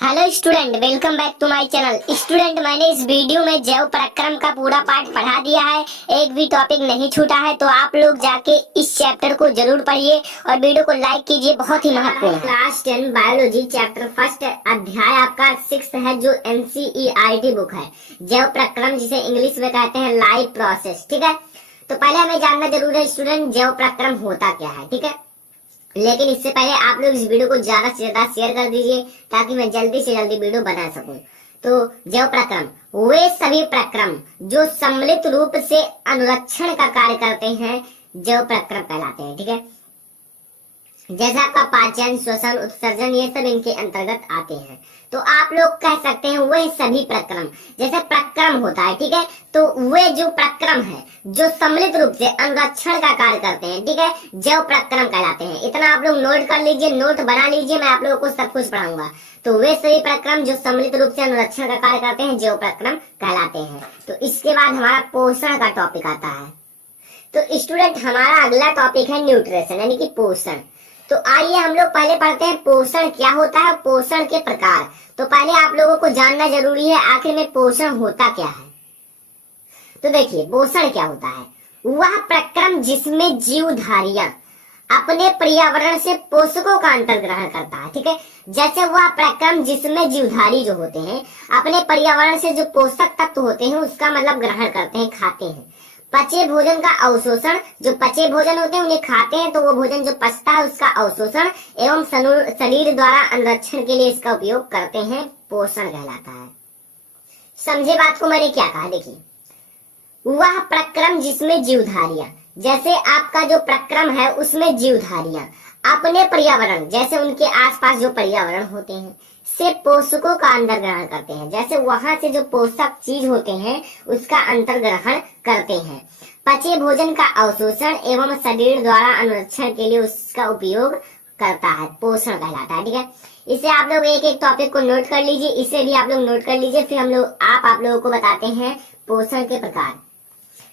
Hello student, welcome back to my channel. Student, मैंने इस video में जैव प्रक्रम का पूरा पार्ट पढ़ा दिया है। एक भी टॉपिक नहीं छूटा है, तो आप लोग जाके इस चैप्टर को जरूर पढ़िए और वीडियो को लाइक कीजिए, बहुत ही महत्वपूर्ण है। क्लास 10 बायोलॉजी चैप्टर फर्स्ट अध्याय आपका 6 है, जो NCERT बुक है, जैव प्रक्रम, जिसे इंग्लिश में कहते हैं लाइव प्रोसेस। ठीक है, तो पहले हमें जानना जरूर है स्टूडेंट, जैव प्रक्रम होता क्या है। ठीक है, लेकिन इससे पहले आप लोग इस वीडियो को ज्यादा से ज्यादा शेयर कर दीजिए, ताकि मैं जल्दी से जल्दी वीडियो बना सकूं। तो जैव प्रक्रम वे सभी प्रक्रम जो सम्मिलित रूप से अनुरक्षण का कार्य करते हैं, जैव प्रक्रम कहलाते हैं। ठीक है, जैसे आपका पाचन, श्वसन, उत्सर्जन, ये सब इनके अंतर्गत आते हैं। तो आप लोग कह सकते हैं वह सभी प्रक्रम, जैसे प्रक्रम होता है। ठीक है, तो वे जो प्रक्रम है जो सम्मिलित रूप से अनुरक्षण का कार्य करते हैं, ठीक है, जैव प्रक्रम कहलाते हैं। इतना आप लोग नोट कर लीजिए, नोट बना लीजिए, मैं आप लोगों को सब कुछ पढ़ाऊंगा। तो वे सभी प्रक्रम जो सम्मिलित रूप से अनुरक्षण का कार्य करते हैं, जैव प्रक्रम कहलाते हैं। तो इसके बाद हमारा पोषण का टॉपिक आता है। तो स्टूडेंट, हमारा अगला टॉपिक है न्यूट्रिशन, यानी कि पोषण। तो आइए हम लोग पहले पढ़ते हैं पोषण क्या होता है, पोषण के प्रकार। तो पहले आप लोगों को जानना जरूरी है आखिर में पोषण होता क्या है। तो देखिए, पोषण क्या होता है, वह प्रक्रम जिसमें जीवधारियां अपने पर्यावरण से पोषकों का अंतर्ग्रहण करता है। ठीक है, जैसे वह प्रक्रम जिसमें जीवधारी जो होते हैं अपने पर्यावरण से जो पोषक तत्व होते हैं उसका मतलब ग्रहण करते हैं, खाते हैं। पचे भोजन का अवशोषण, जो पचे भोजन होते हैं उन्हें खाते हैं, तो वो भोजन जो पचता है उसका अवशोषण एवं शरीर द्वारा अनुरक्षण के लिए इसका उपयोग करते हैं, पोषण कहलाता है। समझे बात को मैंने क्या कहा? देखिए, वह प्रक्रम जिसमें जीवधारियां, जैसे आपका जो प्रक्रम है उसमें जीवधारियां अपने पर्यावरण, जैसे उनके आसपास जो पर्यावरण होते हैं से पोषकों का अंतर्ग्रहण करते हैं, जैसे वहां से जो पोषक चीज होते हैं उसका अंतर्ग्रहण करते हैं। पचे भोजन का अवशोषण एवं शरीर द्वारा अनुरक्षण के लिए उसका उपयोग करता है, पोषण कहलाता है। ठीक है, इसे आप लोग एक एक टॉपिक को नोट कर लीजिए, इसे भी आप लोग नोट कर लीजिए, फिर हम लोग आप लोगों को बताते हैं पोषण के प्रकार।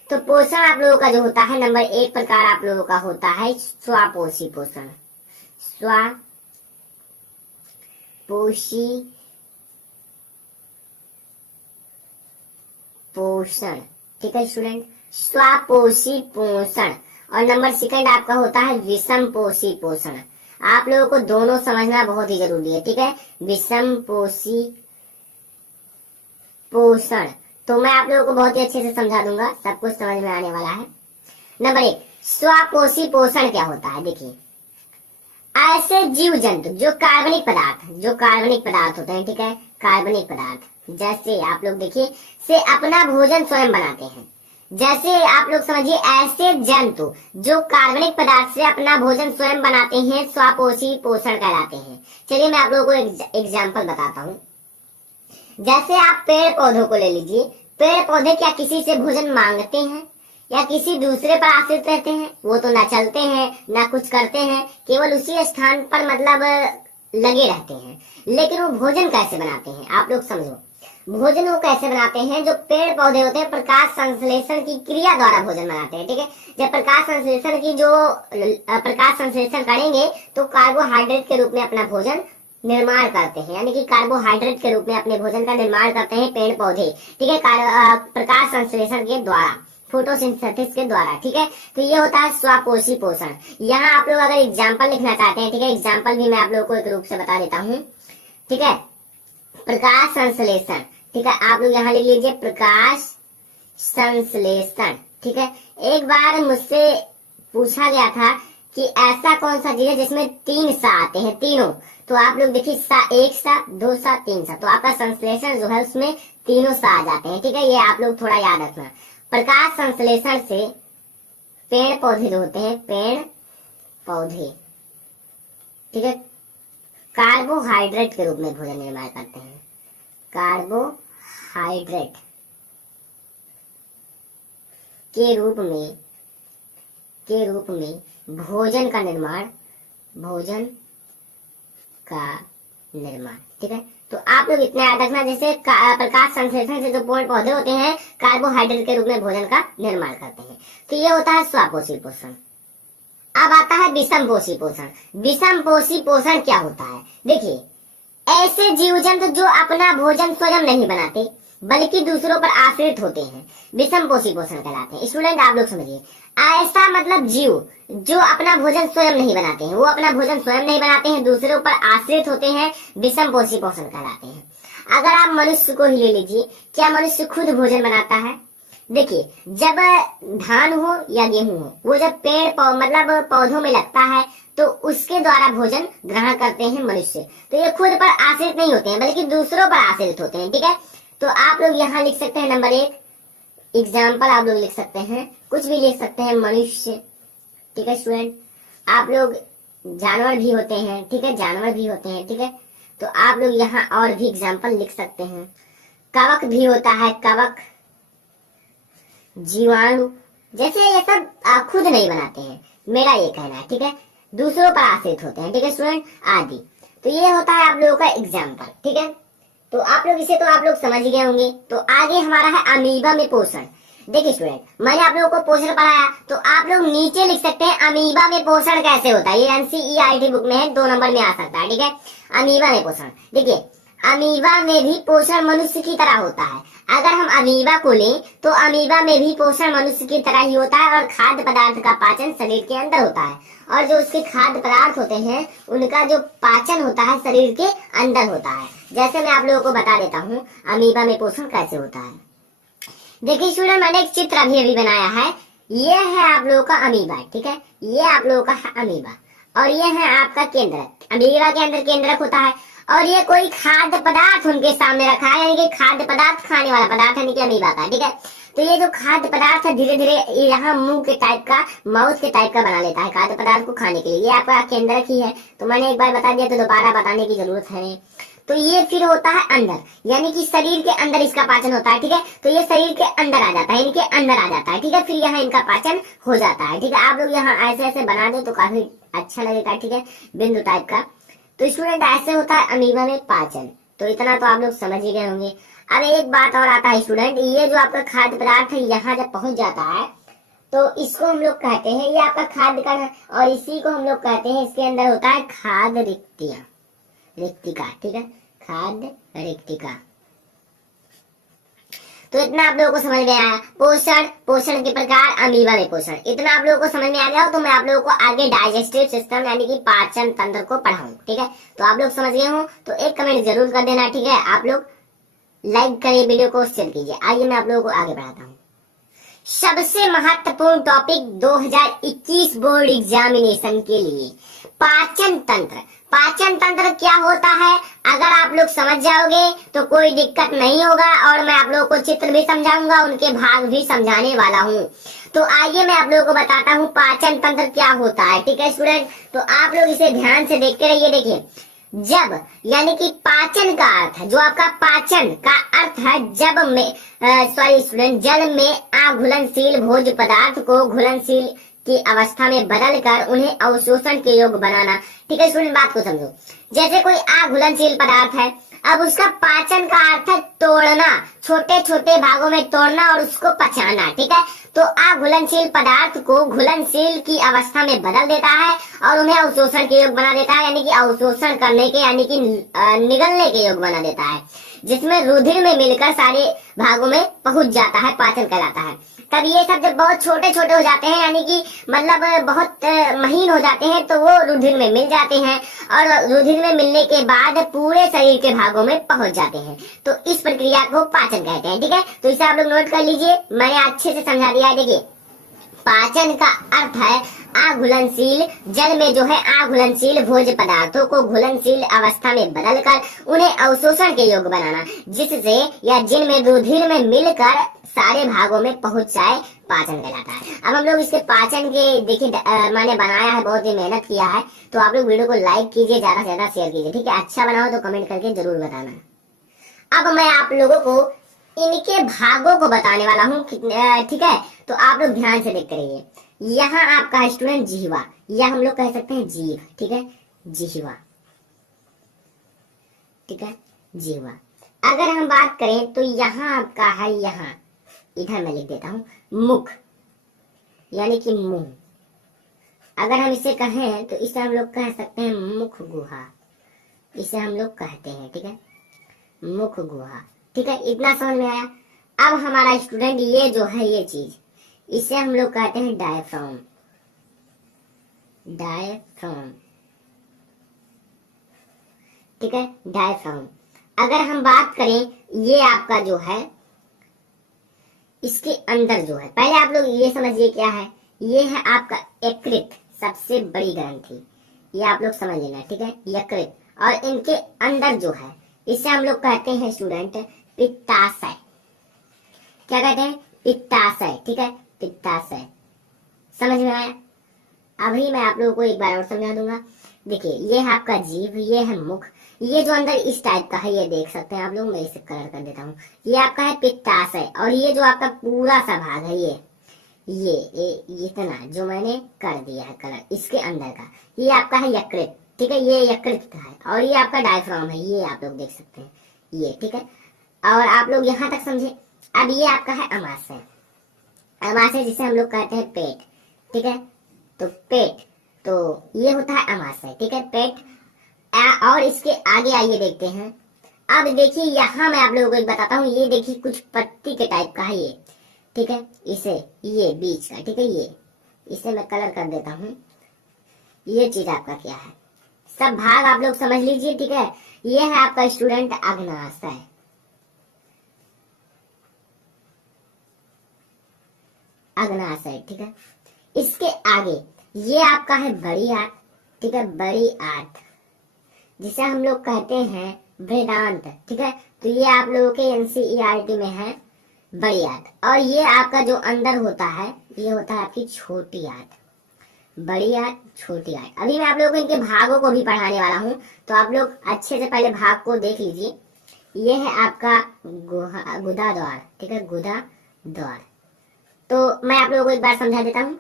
तो पोषण आप लोगों का जो होता है, नंबर 1 प्रकार आप लोगों का होता है स्वापोषी पोषण। स्वापोषी पोषण, ठीक है स्टूडेंट, स्वापोषी पोषण। और नंबर 2 आपका होता है विषम पोषी पोषण। आप लोगों को दोनों समझना बहुत ही जरूरी है। ठीक है, विषम पोषी पोषण तो मैं आप लोगों को बहुत ही अच्छे से समझा दूंगा, सब कुछ समझ में आने वाला है। नंबर 1, स्वापोषी पोषण क्या होता है? देखिए, ऐसे जीव जंतु जो कार्बनिक पदार्थ होते हैं, ठीक है, कार्बनिक पदार्थ, जैसे आप लोग देखिए से अपना भोजन स्वयं बनाते हैं। जैसे आप लोग समझिए, ऐसे जंतु जो कार्बनिक पदार्थ से अपना भोजन स्वयं बनाते हैं, स्वापोषी पोषण कहलाते हैं। चलिए मैं आप लोगों को एग्जाम्पल बताता हूँ। जैसे आप पेड़ पौधों को ले लीजिए, पेड़ पौधे क्या किसी से भोजन मांगते हैं या किसी दूसरे पर आश्रित रहते हैं? वो तो ना चलते हैं ना कुछ करते हैं, केवल उसी स्थान पर मतलब लगे रहते हैं। लेकिन वो भोजन कैसे बनाते हैं? आप लोग समझो, भोजन वो कैसे बनाते हैं? जो पेड़ पौधे होते हैं प्रकाश संश्लेषण की क्रिया द्वारा भोजन बनाते हैं। ठीक है, जब प्रकाश संश्लेषण करेंगे तो कार्बोहाइड्रेट के रूप में अपना भोजन निर्माण करते हैं, यानी कि कार्बोहाइड्रेट के रूप में अपने भोजन का निर्माण करते हैं पेड़ पौधे। ठीक है, प्रकाश संश्लेषण के द्वारा, फोटोसिंथेसिस के द्वारा। ठीक है, तो ये होता है स्वापोषी पोषण। यहाँ आप लोग अगर एग्जाम्पल लिखना चाहते हैं, ठीक है, एग्जाम्पल भी मैं आप लोगों को एक रूप से बता देता हूँ। ठीक है, प्रकाश संश्लेषण, ठीक है, आप लोग यहाँ लिख लीजिए प्रकाश संश्लेषण। ठीक है, एक बार मुझसे पूछा गया था कि ऐसा कौन सा चीज है जिसमें 3 सा आते हैं, तीनों। तो आप लोग देखिए, सा, 1 सा, 2 सा, 3 सा, तो आपका संश्लेषण जो है उसमें तीनों सा आ जाते हैं। ठीक है, ये आप लोग थोड़ा याद रखना। प्रकाश संश्लेषण से पेड़ पौधे जो होते हैं, पेड़ पौधे, ठीक है, कार्बोहाइड्रेट के रूप में भोजन निर्माण करते हैं। कार्बोहाइड्रेट के रूप में भोजन का निर्माण। ठीक है, तो आप लोग इतना याद रखना, जैसे प्रकाश संश्लेषण से जो पेड़ पौधे होते हैं कार्बोहाइड्रेट के रूप में भोजन का निर्माण करते हैं। तो ये होता है स्वापोषी पोषण। अब आता है विषम पोषी पोषण। विषम पोषी पोषण क्या होता है? देखिए, ऐसे जीव जंतु जो अपना भोजन स्वयं नहीं बनाते बल्कि दूसरों पर आश्रित होते हैं विषम पोषी पोषण कहलाते हैं। स्टूडेंट आप लोग समझिए, ऐसा मतलब जीव जो अपना भोजन स्वयं नहीं बनाते हैं, वो अपना भोजन स्वयं नहीं बनाते हैं, दूसरों पर आश्रित होते हैं, विषम पोषी पोषण कहलाते हैं। अगर आप मनुष्य को ही ले लीजिए, क्या मनुष्य खुद भोजन बनाता है? देखिए, जब धान हो या गेहूं हो, वो जब मतलब पौधों में लगता है तो उसके द्वारा भोजन ग्रहण करते हैं मनुष्य। तो ये खुद पर आश्रित नहीं होते हैं बल्कि दूसरों पर आश्रित होते हैं। ठीक है, तो आप लोग यहाँ लिख सकते हैं नंबर 1 एग्जाम्पल, आप लोग लिख सकते हैं, कुछ भी लिख सकते हैं मनुष्य। ठीक है स्टूडेंट, आप लोग जानवर भी होते हैं, ठीक है, जानवर भी होते हैं। ठीक है, तो आप लोग यहाँ और भी एग्जाम्पल लिख सकते हैं। कवक भी होता है, कवक, जीवाणु, जैसे ये सब खुद नहीं बनाते हैं, मेरा ये कहना है। ठीक है, दूसरों पर आश्रित होते हैं। ठीक है स्टूडेंट, आदि। तो ये होता है आप लोगों का एग्जाम्पल। ठीक है, तो आप लोग इसे तो आप लोग समझ गए होंगे। तो आगे हमारा है अमीबा में पोषण। देखिए स्टूडेंट, मैंने आप लोगों को पोषण पढ़ाया, तो आप लोग नीचे लिख सकते हैं अमीबा में पोषण कैसे होता है। ये एनसीईआरटी बुक में है, 2 नंबर में आ सकता है। ठीक है, अमीबा में पोषण। देखिए, अमीबा में भी पोषण मनुष्य की तरह होता है। अगर हम अमीबा को लें तो अमीबा में भी पोषण मनुष्य की तरह ही होता है और खाद्य पदार्थ का पाचन शरीर के अंदर होता है, और जो उसके खाद्य पदार्थ होते हैं उनका जो पाचन होता है शरीर के अंदर होता है। जैसे मैं आप लोगों को बता देता हूँ अमीबा में पोषण कैसे होता है। देखिए स्टूडेंट, मैंने एक चित्र अभी अभी बनाया है। ये है आप लोगों का अमीबा। ठीक है, ये आप लोगों का है अमीबा, और ये है आपका केंद्रक। अमीबा के अंदर केंद्रक होता है, और ये कोई खाद्य पदार्थ उनके सामने रखा है, यानी कि खाद्य पदार्थ खाने वाला पदार्थ है अमीबा का। ठीक है, तो ये जो खाद्य पदार्थ है धीरे धीरे यहाँ मुंह के टाइप का, माउथ के टाइप का बना लेता है खाद्य पदार्थ को खाने के लिए। ये आपका केंद्रक ही है, तो मैंने एक बार बता दिया तो दोबारा बताने की जरूरत है नहीं। तो ये फिर होता है अंदर, यानी कि शरीर के अंदर इसका पाचन होता है। ठीक है, तो ये शरीर के अंदर आ जाता है, इनके अंदर आ जाता है। ठीक है, फिर यहाँ इनका पाचन हो जाता है। ठीक है, आप लोग यहाँ ऐसे ऐसे बना दे तो काफी अच्छा लगेगा। ठीक है, बिंदु टाइप का। तो स्टूडेंट ऐसे होता है अमीबा में पाचन। तो इतना तो आप लोग समझ ही गए होंगे। अब एक बात और आता है स्टूडेंट, ये जो आपका खाद्य पदार्थ है यहाँ जब पहुंच जाता है तो इसको हम लोग कहते हैं, ये आपका खाद्य का है, और इसी को हम लोग कहते हैं, इसके अंदर होता है खाद्य रिक्तिका। ठीक है, खाद्य रिक्तिका। तो इतना आप लोगों को समझ में आया। पोषण के प्रकार, अमीबा में पोषण, इतना आप लोगों को समझ में आ गया हो तो मैं आप लोगों को आगे डाइजेस्टिव सिस्टम यानी कि पाचन तंत्र को पढ़ाऊं। ठीक है, तो आप लोग समझ गए हो तो एक कमेंट जरूर कर देना। ठीक है, आप लोग लाइक करिए, वीडियो को शेयर कीजिए। आइए मैं आप लोगों को आगे बढ़ाता हूँ। सबसे महत्वपूर्ण टॉपिक 2021 बोर्ड एग्जामिनेशन के लिए पाचन तंत्र। पाचन तंत्र क्या होता है अगर आप लोग समझ जाओगे तो कोई दिक्कत नहीं होगा, और मैं आप लोगों को चित्र भी समझाऊंगा, उनके भाग भी समझाने वाला हूँ। तो आइए मैं आप लोगों को बताता हूँ पाचन तंत्र क्या होता है। ठीक है स्टूडेंट, तो आप लोग इसे ध्यान से देखते रहिए। देखिए, जब यानी कि पाचन का अर्थ है, जो आपका पाचन का अर्थ है जब में स्टूडेंट, जल में अघुलनशील भोज्य पदार्थ को घुलनशील की अवस्था में बदलकर उन्हें अवशोषण के योग्य बनाना। ठीक है स्टूडेंट, बात को समझो। जैसे कोई अघुलनशील पदार्थ है, अब उसका पाचन का अर्थ है तोड़ना, छोटे छोटे भागों में तोड़ना और उसको पचाना। ठीक है, तो अघुलनशील पदार्थ को घुलनशील की अवस्था में बदल देता है और उन्हें अवशोषण के योग्य बना देता है, यानी कि अवशोषण करने के यानी कि निगलने के योग्य बना देता है, जिसमें रुधिर में मिलकर सारे भागों में पहुंच जाता है, पाचन कहलाता है। तब ये सब जब बहुत छोटे छोटे हो जाते हैं, यानी कि मतलब बहुत महीन हो जाते हैं, तो वो रुधिर में मिल जाते हैं, और रुधिर में मिलने के बाद पूरे शरीर के भागों में पहुंच जाते हैं। तो इस प्रक्रिया को पाचन कहते हैं। ठीक है, तो इसे आप लोग नोट कर लीजिए, मैंने अच्छे से समझा दिया है। देखिए, पाचन का अर्थ है अघुलनशील, जल में जो है अघुलनशील भोज्य पदार्थों को घुलनशील अवस्था में बदलकर उन्हें अवशोषण के योग्य बनाना, जिससे या जिनमें रुधिर में मिलकर सारे भागों में पहुंच जाए, पाचन कहलाता है। अब हम लोग इसके पाचन के देखिए मैंने बनाया है, बहुत ही मेहनत किया है, तो आप लोग वीडियो को लाइक कीजिए, ज्यादा से ज्यादा शेयर कीजिए। ठीक है, अच्छा बनाओ तो कमेंट करके जरूर बताना। अब मैं आप लोगों को इनके भागों को बताने वाला हूँ। ठीक है, तो आप लोग ध्यान से देखते रहिए। यहाँ आपका स्टूडेंट जिह्वा, या हम लोग कह सकते हैं जीभ। ठीक है, जिह्वा। ठीक है, जिह्वा। अगर हम बात करें तो यहाँ आपका है, यहाँ इधर मैं लिख देता हूँ मुख, यानी कि मुंह। अगर हम इसे कहें तो इसे हम लोग कह सकते हैं मुख गुहा, इसे हम लोग कहते हैं, ठीक है, मुख गुहा। ठीक है, इतना समझ में आया। अब हमारा स्टूडेंट ये जो है ये चीज, इसे हम लोग कहते हैं डायफ्राम। डायफ्राम, ठीक है, डायफ्राम। अगर हम बात करें, ये आपका जो है इसके अंदर जो है, पहले आप लोग ये समझिए क्या है, ये है आपका यकृत, सबसे बड़ी ग्रंथि, ये आप लोग समझ लेना, ठीक है, यकृत। और इनके अंदर जो है इसे हम लोग कहते हैं स्टूडेंट पित्ताशय। क्या कहते हैं? पित्ताशय, ठीक है, पित्ताशय। समझ में आया? अभी मैं आप लोगों को एक बार और समझा दूंगा। देखिए, ये है आपका जीभ, ये है मुख, ये जो अंदर इस टाइप का है, ये देख सकते हैं आप लोग, मैं इसे कलर कर देता हूँ। ये आपका है पित्ताशय, और ये जो आपका पूरा सा भाग है, ये इतना जो मैंने कर दिया है कलर, इसके अंदर का, ये आपका है यकृत, ठीक है, ये यकृत का है। और ये आपका डायफ्राम है, ये आप लोग देख सकते हैं, ये, ठीक है। और आप लोग यहाँ तक समझे। अब ये आपका है अमाशय। अमाशय जिसे हम लोग कहते हैं पेट, ठीक है, तो पेट, तो ये होता है अमाशय, ठीक है, पेट। और इसके आगे आइए देखते हैं। अब देखिए, यहाँ मैं आप लोगों को एक बताता हूँ, ये देखिए कुछ पत्ती के टाइप का है ये, ठीक है, इसे, ये बीच का, ठीक है, ये, इसे मैं कलर कर देता हूँ। ये चीज आपका क्या है, सब भाग आप लोग समझ लीजिए, ठीक है। ये है आपका स्टूडेंट अग्नाशय। अग्नाशय, ठीक है। इसके आगे ये आपका है बड़ी आंत, ठीक है, बड़ी आंत, जिसे हम लोग कहते हैं वेदांत, ठीक है। तो ये आप लोगों के एनसीईआरटी में है बड़ी आंत। और ये आपका जो अंदर होता है, ये होता है आपकी छोटी आंत। बड़ी आंत, छोटी आंत। अभी मैं आप लोगों को इनके भागों को भी पढ़ाने वाला हूँ, तो आप लोग अच्छे से पहले भाग को देख लीजिए। ये है आपका गुदा द्वार, ठीक है, गुदा द्वार। तो मैं आप लोगों को एक बार समझा देता हूँ।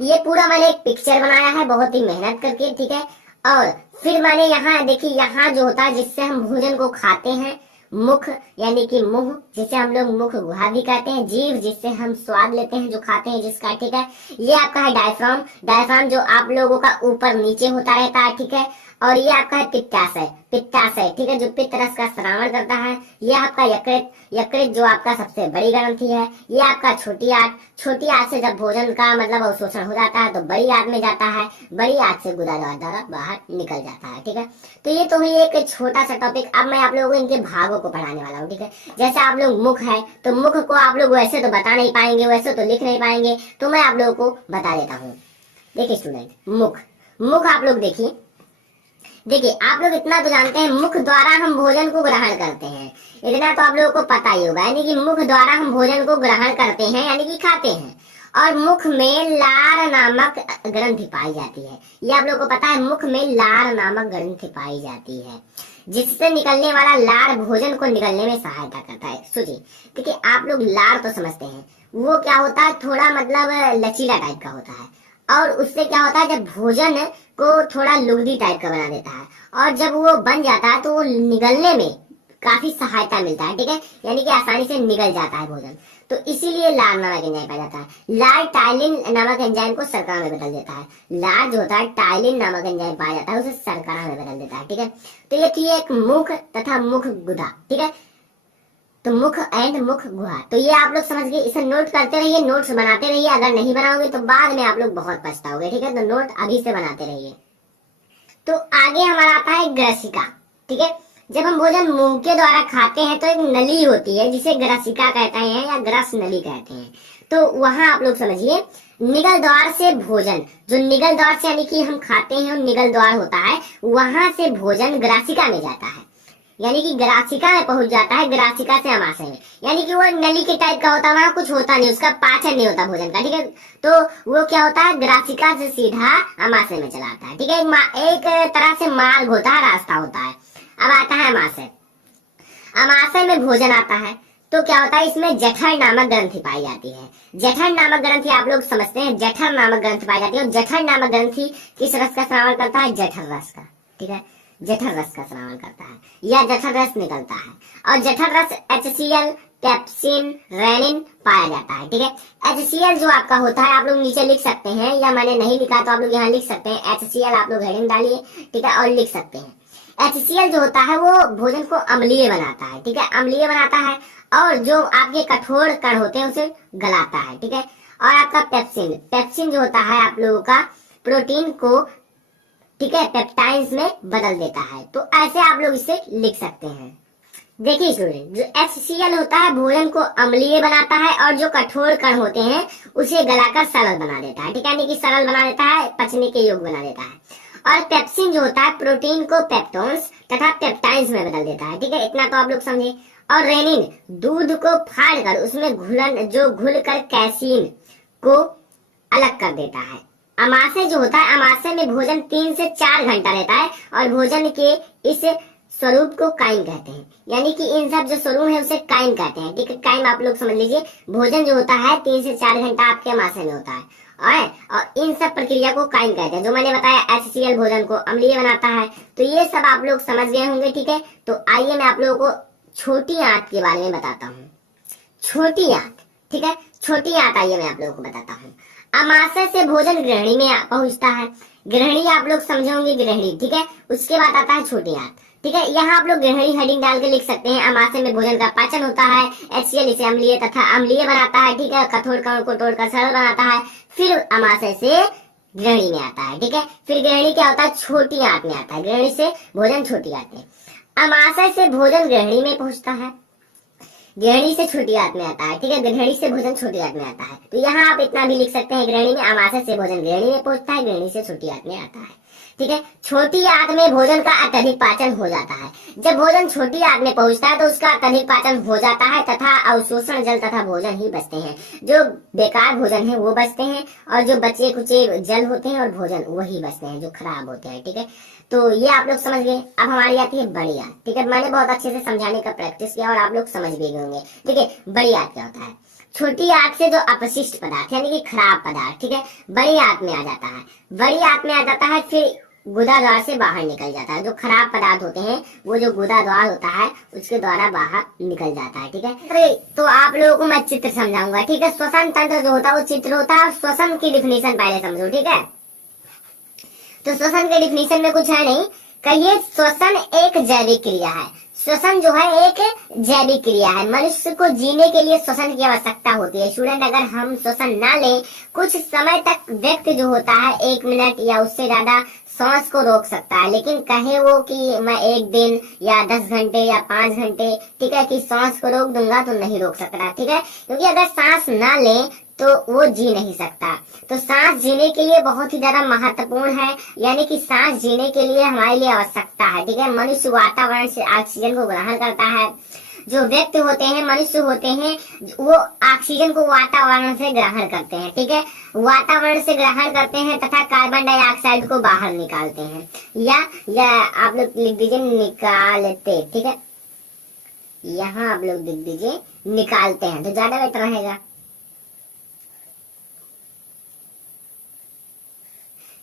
ये पूरा मैंने एक पिक्चर बनाया है बहुत ही मेहनत करके, ठीक है। और फिर मैंने यहाँ देखिए, यहाँ जो होता है जिससे हम भोजन को खाते हैं, मुख यानी कि मुंह, जिसे हम लोग मुख गुहा भी कहते हैं, जीभ जिससे हम स्वाद लेते हैं जो खाते हैं जिसका, ठीक है। ये आपका है डायफ्राम। डायफ्राम जो आप लोगों का ऊपर नीचे होता रहता है, ठीक है। और ये आपका है पित्ताशय। पित्ताशय, ठीक है, जो पित्त रस का स्रावण करता है। ये आपका यकृत। यकृत जो आपका सबसे बड़ी ग्रंथि है। ये आपका छोटी आंत। छोटी आंत से जब भोजन का मतलब अवशोषण हो जाता है तो बड़ी आंत में जाता है। बड़ी आंत से गुदा द्वारा बाहर निकल जाता है, ठीक है। तो ये तो हुई एक छोटा सा टॉपिक। अब मैं आप लोगों को इनके भागों को पढ़ाने वाला हूँ, ठीक है। जैसे आप लोग मुख है, तो मुख को आप लोग वैसे तो बता नहीं पाएंगे, वैसे तो लिख नहीं पाएंगे, तो मैं आप लोगों को बता देता हूँ। देखिए स्टूडेंट, मुख, मुख आप लोग देखिए, आप लोग इतना तो जानते हैं, मुख द्वारा हम भोजन को ग्रहण करते हैं, इतना तो आप लोगों को पता ही होगा। यानी कि मुख द्वारा हम भोजन को ग्रहण करते हैं, यानी कि खाते हैं। और मुख में लार नामक ग्रंथि पाई जाती है। ये आप लोगों को पता है, मुख में लार नामक ग्रंथि पाई जाती है, जिससे निकलने वाला लार भोजन को निकलने में सहायता करता है। सोचिए, देखिए आप लोग लार तो समझते हैं, वो क्या होता है, थोड़ा मतलब लचीला टाइप का होता है। और उससे क्या होता है, जब भोजन को थोड़ा लुगदी टाइप का बना देता है, और जब वो बन जाता है तो वो निगलने में काफी सहायता मिलता है, ठीक है। यानी कि आसानी से निगल जाता है भोजन, तो इसीलिए लार नामक एंजाइम पाया जाता है। लार टाइलिन नामक एंजाइम को शर्करा में बदल देता है। लार जो होता है टाइलिन नामक एंजाइम पाया जाता है, उसे शर्करा में बदल देता है, ठीक है। तो ये थी एक मुख तथा मुख गुदा, ठीक है। तो मुख एंड मुख गुहा, तो ये आप लोग समझ गए। इसे नोट करते रहिए, नोट्स बनाते रहिए। अगर नहीं बनाओगे तो बाद में आप लोग बहुत पछताओगे, ठीक है। तो नोट अभी से बनाते रहिए। तो आगे हमारा आता है ग्रसिका, ठीक है। जब हम भोजन मुंह के द्वारा खाते हैं तो एक नली होती है जिसे ग्रसिका कहते हैं या ग्रस नली कहते हैं। तो वहां आप लोग समझिए, निगल द्वार से भोजन, जो निगल द्वार से यानी कि हम खाते हैं और निगल द्वार होता है, वहां से भोजन ग्रासिका में जाता है, यानी कि ग्रासिका में पहुंच जाता है। ग्रासिका से अमाशय में, यानी कि वो नली के टाइप का होता है, वहां कुछ होता नहीं, उसका पाचन नहीं होता भोजन का, ठीक है। तो वो क्या होता है, ग्रासिका से सीधा अमाशय में चला आता है, ठीक है। एक तरह से मार्ग होता है, रास्ता होता है। अब आता है अमाशय। अमाशय में भोजन आता है तो क्या होता है, इसमें जठर नामक ग्रंथि पाई जाती है। जठर नामक ग्रंथि आप लोग समझते हैं, जठर नामक ग्रंथि पाई जाती है। और जठर नामक ग्रंथि किस रस का स्रावन करता है, जठर रस का, ठीक है। जठर रस का स्रावन करता है या जठर रस निकलता है। और जठर रस HCl, पेप्सिन, रेनिन पाया जाता है, ठीक है। HCl जो आपका होता है, आप लोग नीचे लिख सकते हैं, या मैंने नहीं लिखा तो आप लोग यहाँ लिख सकते हैं। HCl आप लोग हेडिंग डालिए, ठीक है, और लिख सकते हैं। HCl जो होता है वो भोजन को अम्लीय बनाता है, ठीक है, अम्लीय बनाता है, और जो आपके कठोर कण होते हैं उसे गलाता है, ठीक है। और आपका पेप्सिन, पेप्सिन जो होता है आप लोगों का प्रोटीन को, ठीक है, पेप्टाइड्स में बदल देता है। तो ऐसे आप लोग इसे लिख सकते हैं। देखिए स्टूडेंट, जो HCl होता है भोजन को अम्लीय बनाता है, और जो कठोर कण होते हैं उसे गलाकर सरल बना देता है, ठीक है, यानी कि सरल बना देता है, पचने के योग्य बना देता है। और पेप्सिन जो होता है प्रोटीन को पेप्टोन्स तथा पेप्टाइड्स में बदल देता है, ठीक है, इतना तो आप लोग समझे। और रेनिन दूध को फाड़कर उसमें घुलकर कैसीन को अलग कर देता है। अमाशय जो होता है, अमाशय में भोजन 3 से 4 घंटा रहता है, और भोजन के इस स्वरूप को काइम कहते हैं, यानी कि इन सब जो स्वरूप है उसे काइम कहते हैं, ठीक है। काइम आप लोग समझ लीजिए, भोजन जो होता है 3 से 4 घंटा आपके अमाशय में होता है, और इन सब प्रक्रिया को काइम कहते हैं। जो मैंने बताया HCl भोजन को अम्लीय बनाता है, तो ये सब आप लोग समझ गए होंगे, ठीक है। तो आइए मैं आप लोगों को छोटी आंत के बारे में बताता हूँ। छोटी आंत, ठीक है, छोटी आंत आइए मैं आप लोगों को बताता हूँ। अमाशय से भोजन गृहिणी में पहुंचता है, गृहिणी आप लोग समझे होंगे, गृहिणी, ठीक है। उसके बाद आता है छोटी आंत, ठीक है। यहाँ आप लोग गृहिणी हेडिंग डाल के लिख सकते हैं। अमाशय में भोजन का पाचन होता है, HCl इसे अम्लीय तथा अम्लीय बनाता है, ठीक है, कठोर कण को तोड़कर सरल बनाता है। फिर अमाशय से गृहिणी में आता है, ठीक है। फिर गृहिणी क्या होता है, छोटी आंत में आता है, गृहिणी से भोजन छोटी आंत में। अमाशय से भोजन गृहिणी में पहुंचता है, गृहिणी से छोटी आंत में आता है, ठीक है, गृहिणी से भोजन छोटी आंत में आता है। तो यहाँ आप इतना भी लिख सकते हैं, गृहिणी में अमाशय से भोजन गृहिणी में पहुंचता है, गृहिणी से छोटी आंत में आता है, ठीक है। छोटी आंत में भोजन का अत्यधिक पाचन हो जाता है। जब भोजन छोटी आंत में पहुंचता है तो उसका अत्यधिक पाचन हो जाता है, तथा अवशोषण जल तथा भोजन ही बचते हैं। जो बेकार भोजन है वो बचते हैं, और जो बचे कुचे जल होते हैं और भोजन वही बचते हैं जो खराब होते हैं, ठीक है। तो ये आप लोग समझ गए। अब हमारी आती है बड़ी आंत, ठीक है। मैंने बहुत अच्छे से समझाने का प्रैक्टिस किया और आप लोग समझ भी गए होंगे, ठीक है। बड़ी आंत क्या होता है, छोटी आंत से जो अपशिष्ट पदार्थ यानी कि खराब पदार्थ, ठीक है, बड़ी आंत में आ जाता है। बड़ी आंत में आ जाता है, फिर गुदा द्वार से बाहर निकल जाता है। जो खराब पदार्थ होते हैं वो जो गुदा द्वार होता है उसके द्वारा बाहर निकल जाता है, ठीक है। तो आप लोगों को मैं चित्र समझाऊंगा, ठीक है। श्वसन तंत्र जो होता है वो चित्र होता है। श्वसन की डिफिनीशन पहले समझो, ठीक है। तो श्वसन के डिफिनीशन में कुछ है नहीं, कहिए श्वसन एक जैविक क्रिया है। श्वसन जो है एक जैविक क्रिया है। मनुष्य को जीने के लिए श्वसन की आवश्यकता होती है। स्टूडेंट, अगर हम श्वसन ना लें कुछ समय तक व्यक्ति जो होता है 1 मिनट या उससे ज्यादा सांस को रोक सकता है, लेकिन कहे वो कि मैं 1 दिन या 10 घंटे या 5 घंटे, ठीक है, कि सांस को रोक दूंगा, तो नहीं रोक सकता, ठीक है। क्योंकि अगर सांस ना ले तो वो जी नहीं सकता। तो सांस जीने के लिए बहुत ही ज्यादा महत्वपूर्ण है, यानी कि सांस जीने के लिए हमारे लिए आवश्यकता है, ठीक है। मनुष्य वातावरण से ऑक्सीजन को ग्रहण करता है। जो व्यक्ति होते हैं, मनुष्य होते हैं, वो ऑक्सीजन को वातावरण से ग्रहण करते हैं, ठीक है, वातावरण से ग्रहण करते हैं तथा कार्बन डाइऑक्साइड को बाहर निकालते हैं, या आप लोग लिख दीजिए निकालते, ठीक है। यहाँ आप लोग लिख दीजिए निकालते हैं, तो ज्यादा बेटर रहेगा,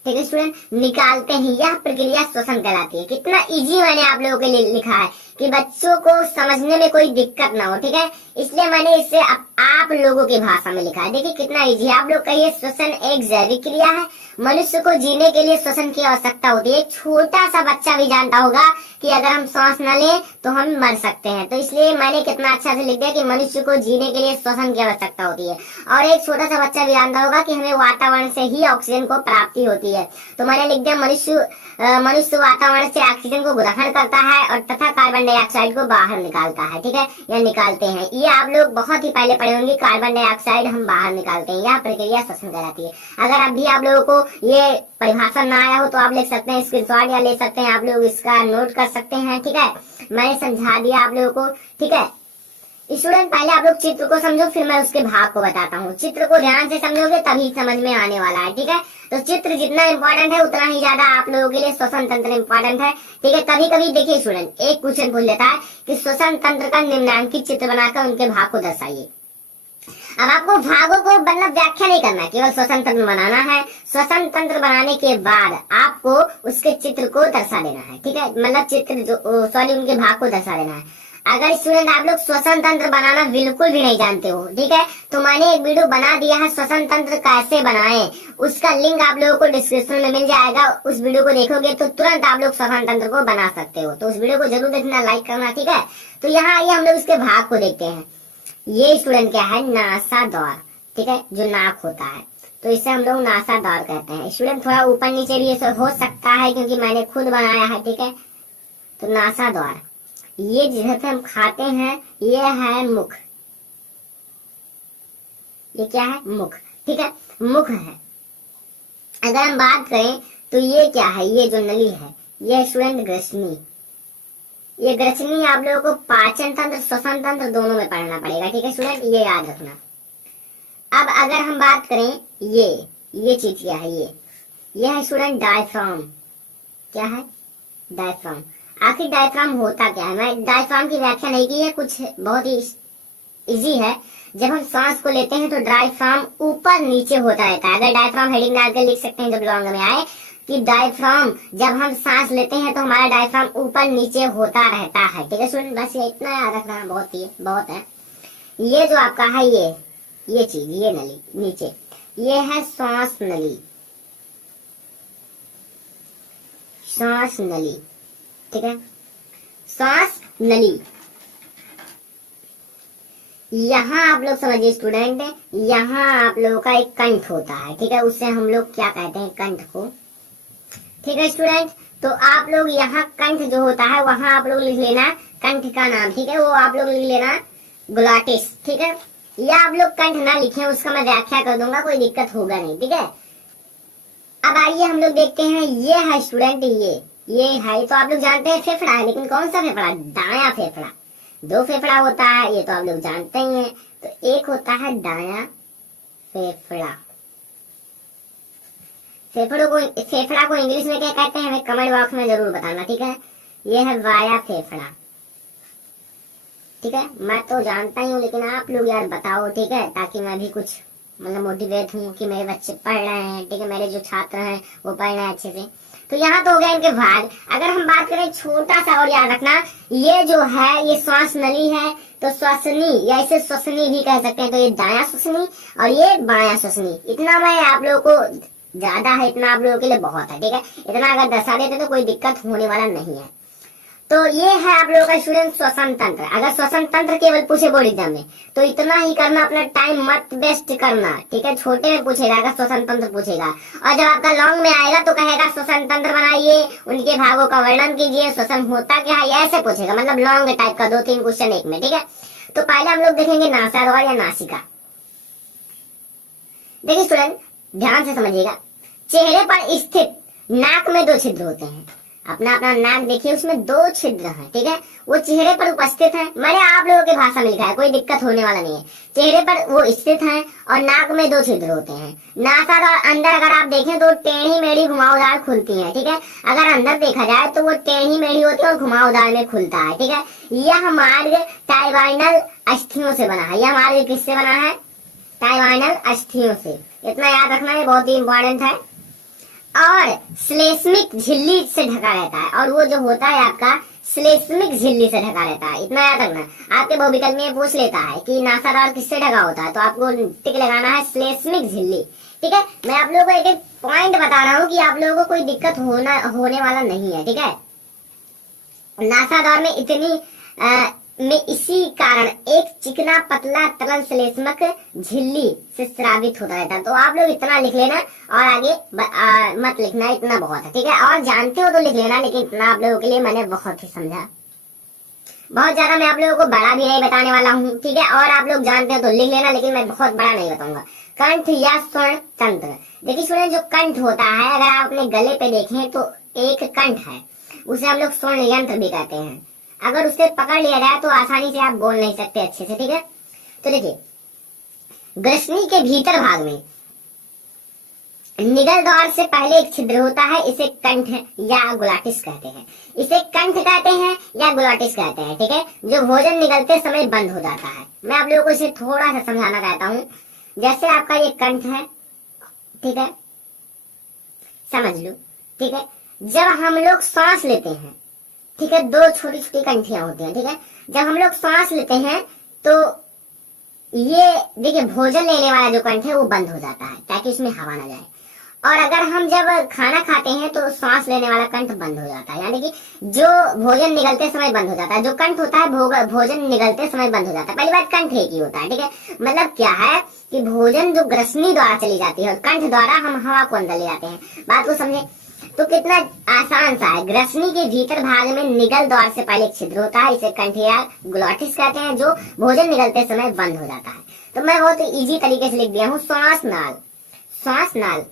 ठीक है स्टूडेंट। निकालते हैं, यह प्रक्रिया श्वसन कहलाती है। कितना इजी मैंने आप लोगों के लिए लिखा है कि बच्चों को समझने में कोई दिक्कत ना हो, ठीक है, इसलिए मैंने इसे आप लोगों की भाषा में लिखा है। देखिए कितना इजी है। आप लोग कहिए श्वसन एक जैविक क्रिया है। मनुष्य को जीने के लिए श्वसन की आवश्यकता होती है। छोटा सा बच्चा भी जानता होगा कि अगर हम सांस न लें तो हम मर सकते हैं। तो इसलिए मैंने कितना अच्छा से लिख दिया कि मनुष्य को जीने के लिए श्वसन की आवश्यकता होती है। और एक छोटा सा बच्चा भी जानता होगा कि हमें वातावरण से ही ऑक्सीजन को प्राप्ति होती है। तो मैंने लिख दिया मनुष्य वातावरण से ऑक्सीजन को ग्रहण करता है और तथा कार्बन डाइऑक्साइड को बाहर निकालता है, ठीक है, या निकालते हैं। ये आप लोग बहुत ही पहले पढ़े होंगे, कार्बन डाइऑक्साइड हम बाहर निकालते हैं। यह प्रक्रिया श्वसन कहलाती है। अगर अभी आप लोगों को ये परिभाषा ना आया हो तो आप लिख सकते हैं, स्क्रीनशॉट या ले सकते हैं, आप लोग इसका नोट कर सकते हैं, ठीक है। मैंने समझा दिया आप लोगों को, ठीक है। स्टूडेंट, पहले आप लोग चित्र को समझो, फिर मैं उसके भाग को बताता हूँ। चित्र को ध्यान से समझोगे तभी समझ में आने वाला है, ठीक है। तो चित्र जितना इम्पोर्टेंट है उतना ही ज्यादा आप लोगों के लिए श्वसन तंत्र इम्पोर्टेंट है, ठीक है। कभी कभी देखिए स्टूडेंट, एक क्वेश्चन पूछ लेता है कि श्वसन तंत्र का निम्नलिखित चित्र बनाकर उनके भाग को दर्शाइए। अब आपको भागों को मतलब व्याख्या नहीं करना है, केवल श्वसन तंत्र बनाना है। श्वसन तंत्र बनाने के बाद आपको उसके चित्र को दर्शा देना है, ठीक है, मतलब चित्र जो उनके भाग को दर्शा देना है। अगर स्टूडेंट आप लोग श्वसन तंत्र बनाना बिल्कुल भी नहीं जानते हो, ठीक है, तो मैंने एक वीडियो बना दिया है श्वसन तंत्र कैसे बनाएं, उसका लिंक आप लोगों को डिस्क्रिप्शन में मिल जाएगा। उस वीडियो को देखोगे तो तुरंत आप लोग श्वसन तंत्र को बना सकते हो। तो उस वीडियो को जरूर देखना, लाइक करना, ठीक है। तो यहाँ आइए हम लोग इसके भाग को देखते हैं। ये स्टूडेंट क्या है, नासा द्वार, ठीक है, जो नाक होता है, तो इसे हम लोग नासा द्वार कहते हैं। स्टूडेंट थोड़ा ऊपर नीचे भी ऐसे हो सकता है क्योंकि मैंने खुद बनाया है, ठीक है। तो नासा द्वार, ये जिसे हम खाते हैं, ये है मुख, ये क्या है, मुख, ठीक है, मुख है। अगर हम बात करें तो ये क्या है, ये जो नली है, ये स्टूडेंट ग्रसनी। ये ग्रसनी आप लोगों को पाचन तंत्र श्वसन तंत्र दोनों में पढ़ना पड़ेगा, ठीक है स्टूडेंट, ये याद रखना। अब अगर हम बात करें ये चीज क्या है, ये है स्टूडेंट डायफ्राम। क्या है, डायफ्राम। आखिर डायफ्राम होता क्या है, मैं डायफ्राम की व्याख्या नहीं की है, कुछ बहुत ही इजी है। जब हम सांस को लेते हैं तो डायफ्राम ऊपर नीचे होता रहता है। अगर डायफ्राम हेडिंग डाल के लिख सकते हैं जब लॉन्ग में आए कि डायफ्राम, जब हम सांस लेते हैं तो हमारा डायफ्राम ऊपर नीचे होता रहता है, ठीक है स्टूडेंट। बस ये इतना याद रखना बहुत है। ये जो आपका है, ये चीज, ये नली नीचे, ये है श्वास नली, श्वास नली, ठीक है, श्वास नली। यहाँ आप लोग समझिए स्टूडेंट, यहाँ आप लोगों का एक कंठ होता है, ठीक है, उससे हम लोग क्या कहते हैं, कंठ को, ठीक है स्टूडेंट। तो आप लोग यहाँ कंठ जो होता है वहां आप लोग लिख लेना कंठ का नाम, ठीक है, वो आप लोग लिख लेना ग्लॉटिस, ठीक है। या आप लोग कंठ ना लिखें, उसका मैं व्याख्या कर दूंगा, कोई दिक्कत होगा नहीं, ठीक है। अब आइए हम लोग देखते हैं, ये है स्टूडेंट, ये है, तो आप लोग जानते हैं फेफड़ा है, लेकिन कौन सा फेफड़ा, दायां फेफड़ा। दो फेफड़ा होता है, ये तो आप लोग जानते ही हैं। तो एक होता है दायां फेफड़ा। फेफड़ा को इंग्लिश में क्या कहते हैं, हमें कमेंट बॉक्स में जरूर बताना, ठीक है। ये है वाया फेफड़ा, ठीक है, मैं तो जानता ही हूँ, लेकिन आप लोग यार बताओ, ठीक है, ताकि मैं भी कुछ मतलब मोटिवेट हूँ कि मेरे बच्चे पढ़ रहे हैं, ठीक है, मेरे जो छात्र हैं वो पढ़ रहे हैं अच्छे से। तो यहाँ तो हो गया इनके भाग। अगर हम बात करें छोटा सा, और याद रखना, ये जो है ये श्वास नली है, तो श्वसनी या इसे श्वसनी भी कह सकते हैं। तो ये दायां श्वसनी और ये बायां श्वसनी। इतना मैं आप लोगों को ज्यादा है, इतना आप लोगों के लिए बहुत है, ठीक है। इतना अगर दर्शा देते तो कोई दिक्कत होने वाला नहीं है। तो ये है आप लोगों का स्टूडेंट श्वसन तंत्र। अगर श्वसन तंत्र केवल पूछे बोर्ड एग्जाम में तो इतना ही करना, अपना टाइम मत वेस्ट करना, ठीक है। छोटे में पूछेगा, अगर श्वसन तंत्र पूछेगा, और जब आपका लॉन्ग में आएगा तो कहेगा श्वसन तंत्र बनाइए, उनके भागों का वर्णन कीजिए, श्वसन होता क्या है, ऐसे पूछेगा, मतलब लॉन्ग टाइप का 2-3 क्वेश्चन एक में, ठीक है। तो पहले हम लोग देखेंगे नासा द्वार या नासिका। देखिए स्टूडेंट ध्यान से समझिएगा, चेहरे पर स्थित नाक में 2 छिद्र होते हैं। अपना नाक देखिए, उसमें 2 छिद्र हैं, ठीक है, वो चेहरे पर उपस्थित है। मैंने आप लोगों की भाषा में लिखा है, कोई दिक्कत होने वाला नहीं है। चेहरे पर वो स्थित है और नाक में 2 छिद्र होते हैं। नासाद्वार अंदर अगर आप देखें तो टेढ़ी मेढ़ी घुमावदार खुलती है, ठीक है। अगर अंदर देखा जाए तो वो टेढ़ी मेढ़ी होती है और घुमावदार में खुलता है, ठीक है। यह मार्ग टाइवाइनल अस्थियों से बना है। यह मार्ग किससे बना है, टाइवाइनल अस्थियों से। इतना याद रखना है, बहुत ही इंपॉर्टेंट है। और श्लेष्मिक झिल्ली से ढका रहता है, और वो जो होता है आपका श्लेष्मिक झिल्ली से ढका रहता है। इतना याद रखना। आपके बहुविकल्प में पूछ लेता है कि नासाद्वार किससे ढका होता है, तो आपको टिक लगाना है श्लेष्मिक झिल्ली, ठीक है। मैं आप लोगों को एक एक पॉइंट बता रहा हूँ कि आप लोगों को कोई दिक्कत होने वाला नहीं है, ठीक है। नासाद्वार में इसी कारण एक चिकना पतला तरल श्लेष्मक झिल्ली से स्रावित होता रहता है। तो आप लोग इतना लिख लेना और आगे मत लिखना, इतना बहुत है, ठीक है। और जानते हो तो लिख लेना, लेकिन इतना आप लोगों के लिए मैंने बहुत ही समझा, बहुत ज्यादा मैं आप लोगों को बड़ा भी नहीं बताने वाला हूँ, ठीक है। और आप लोग जानते हो तो लिख लेना, लेकिन मैं बहुत बड़ा नहीं बताऊंगा। कंठ या स्वर्ण तंत्र। देखिए स्टूडेंट, जो कंठ होता है, अगर आप अपने गले पे देखें तो एक कंठ है, उसे हम लोग स्वर्ण यंत्र भी कहते हैं। अगर उसे पकड़ लिया जाए तो आसानी से आप बोल नहीं सकते अच्छे से, ठीक है। तो देखिए, ग्रसनी के भीतर भाग में निगल द्वार से पहले एक छिद्र होता है, इसे कंठ या ग्लॉटिस कहते हैं। इसे कंठ कहते हैं या ग्लॉटिस कहते हैं, ठीक है, जो भोजन निगलते समय बंद हो जाता है। मैं आप लोगों को इसे थोड़ा सा समझाना चाहता हूँ। जैसे आपका ये कंठ है, ठीक है, समझ लो, ठीक है। जब हम लोग सांस लेते हैं, ठीक है, दो छोटी छोटी कंठियां होती हैं। ठीक है, जब हम लोग सांस लेते हैं तो ये देखिए भोजन लेने वाला जो कंठ है वो बंद हो जाता है ताकि उसमें हवा ना जाए। और अगर हम जब खाना खाते हैं तो सांस लेने वाला कंठ बंद हो जाता है, यानी कि जो भोजन निगलते समय बंद हो जाता है, जो कंठ होता है भोजन निगलते समय बंद हो जाता है। पहली बात कंठ एक ही होता है। ठीक है, मतलब क्या है कि भोजन जो ग्रसनी द्वारा चली जाती है और कंठ द्वारा हम हवा को अंदर ले जाते हैं। बात को समझे तो कितना आसान सा है। ग्रसनी के भीतर भाग में निगल द्वार से पहले एक छिद्र होता है, इसे कंठ या ग्लोटिस कहते हैं, जो भोजन निगलते समय बंद हो जाता है। तो मैं बहुत इजी तरीके से लिख दिया हूँ, श्वास नाल। श्वास नाल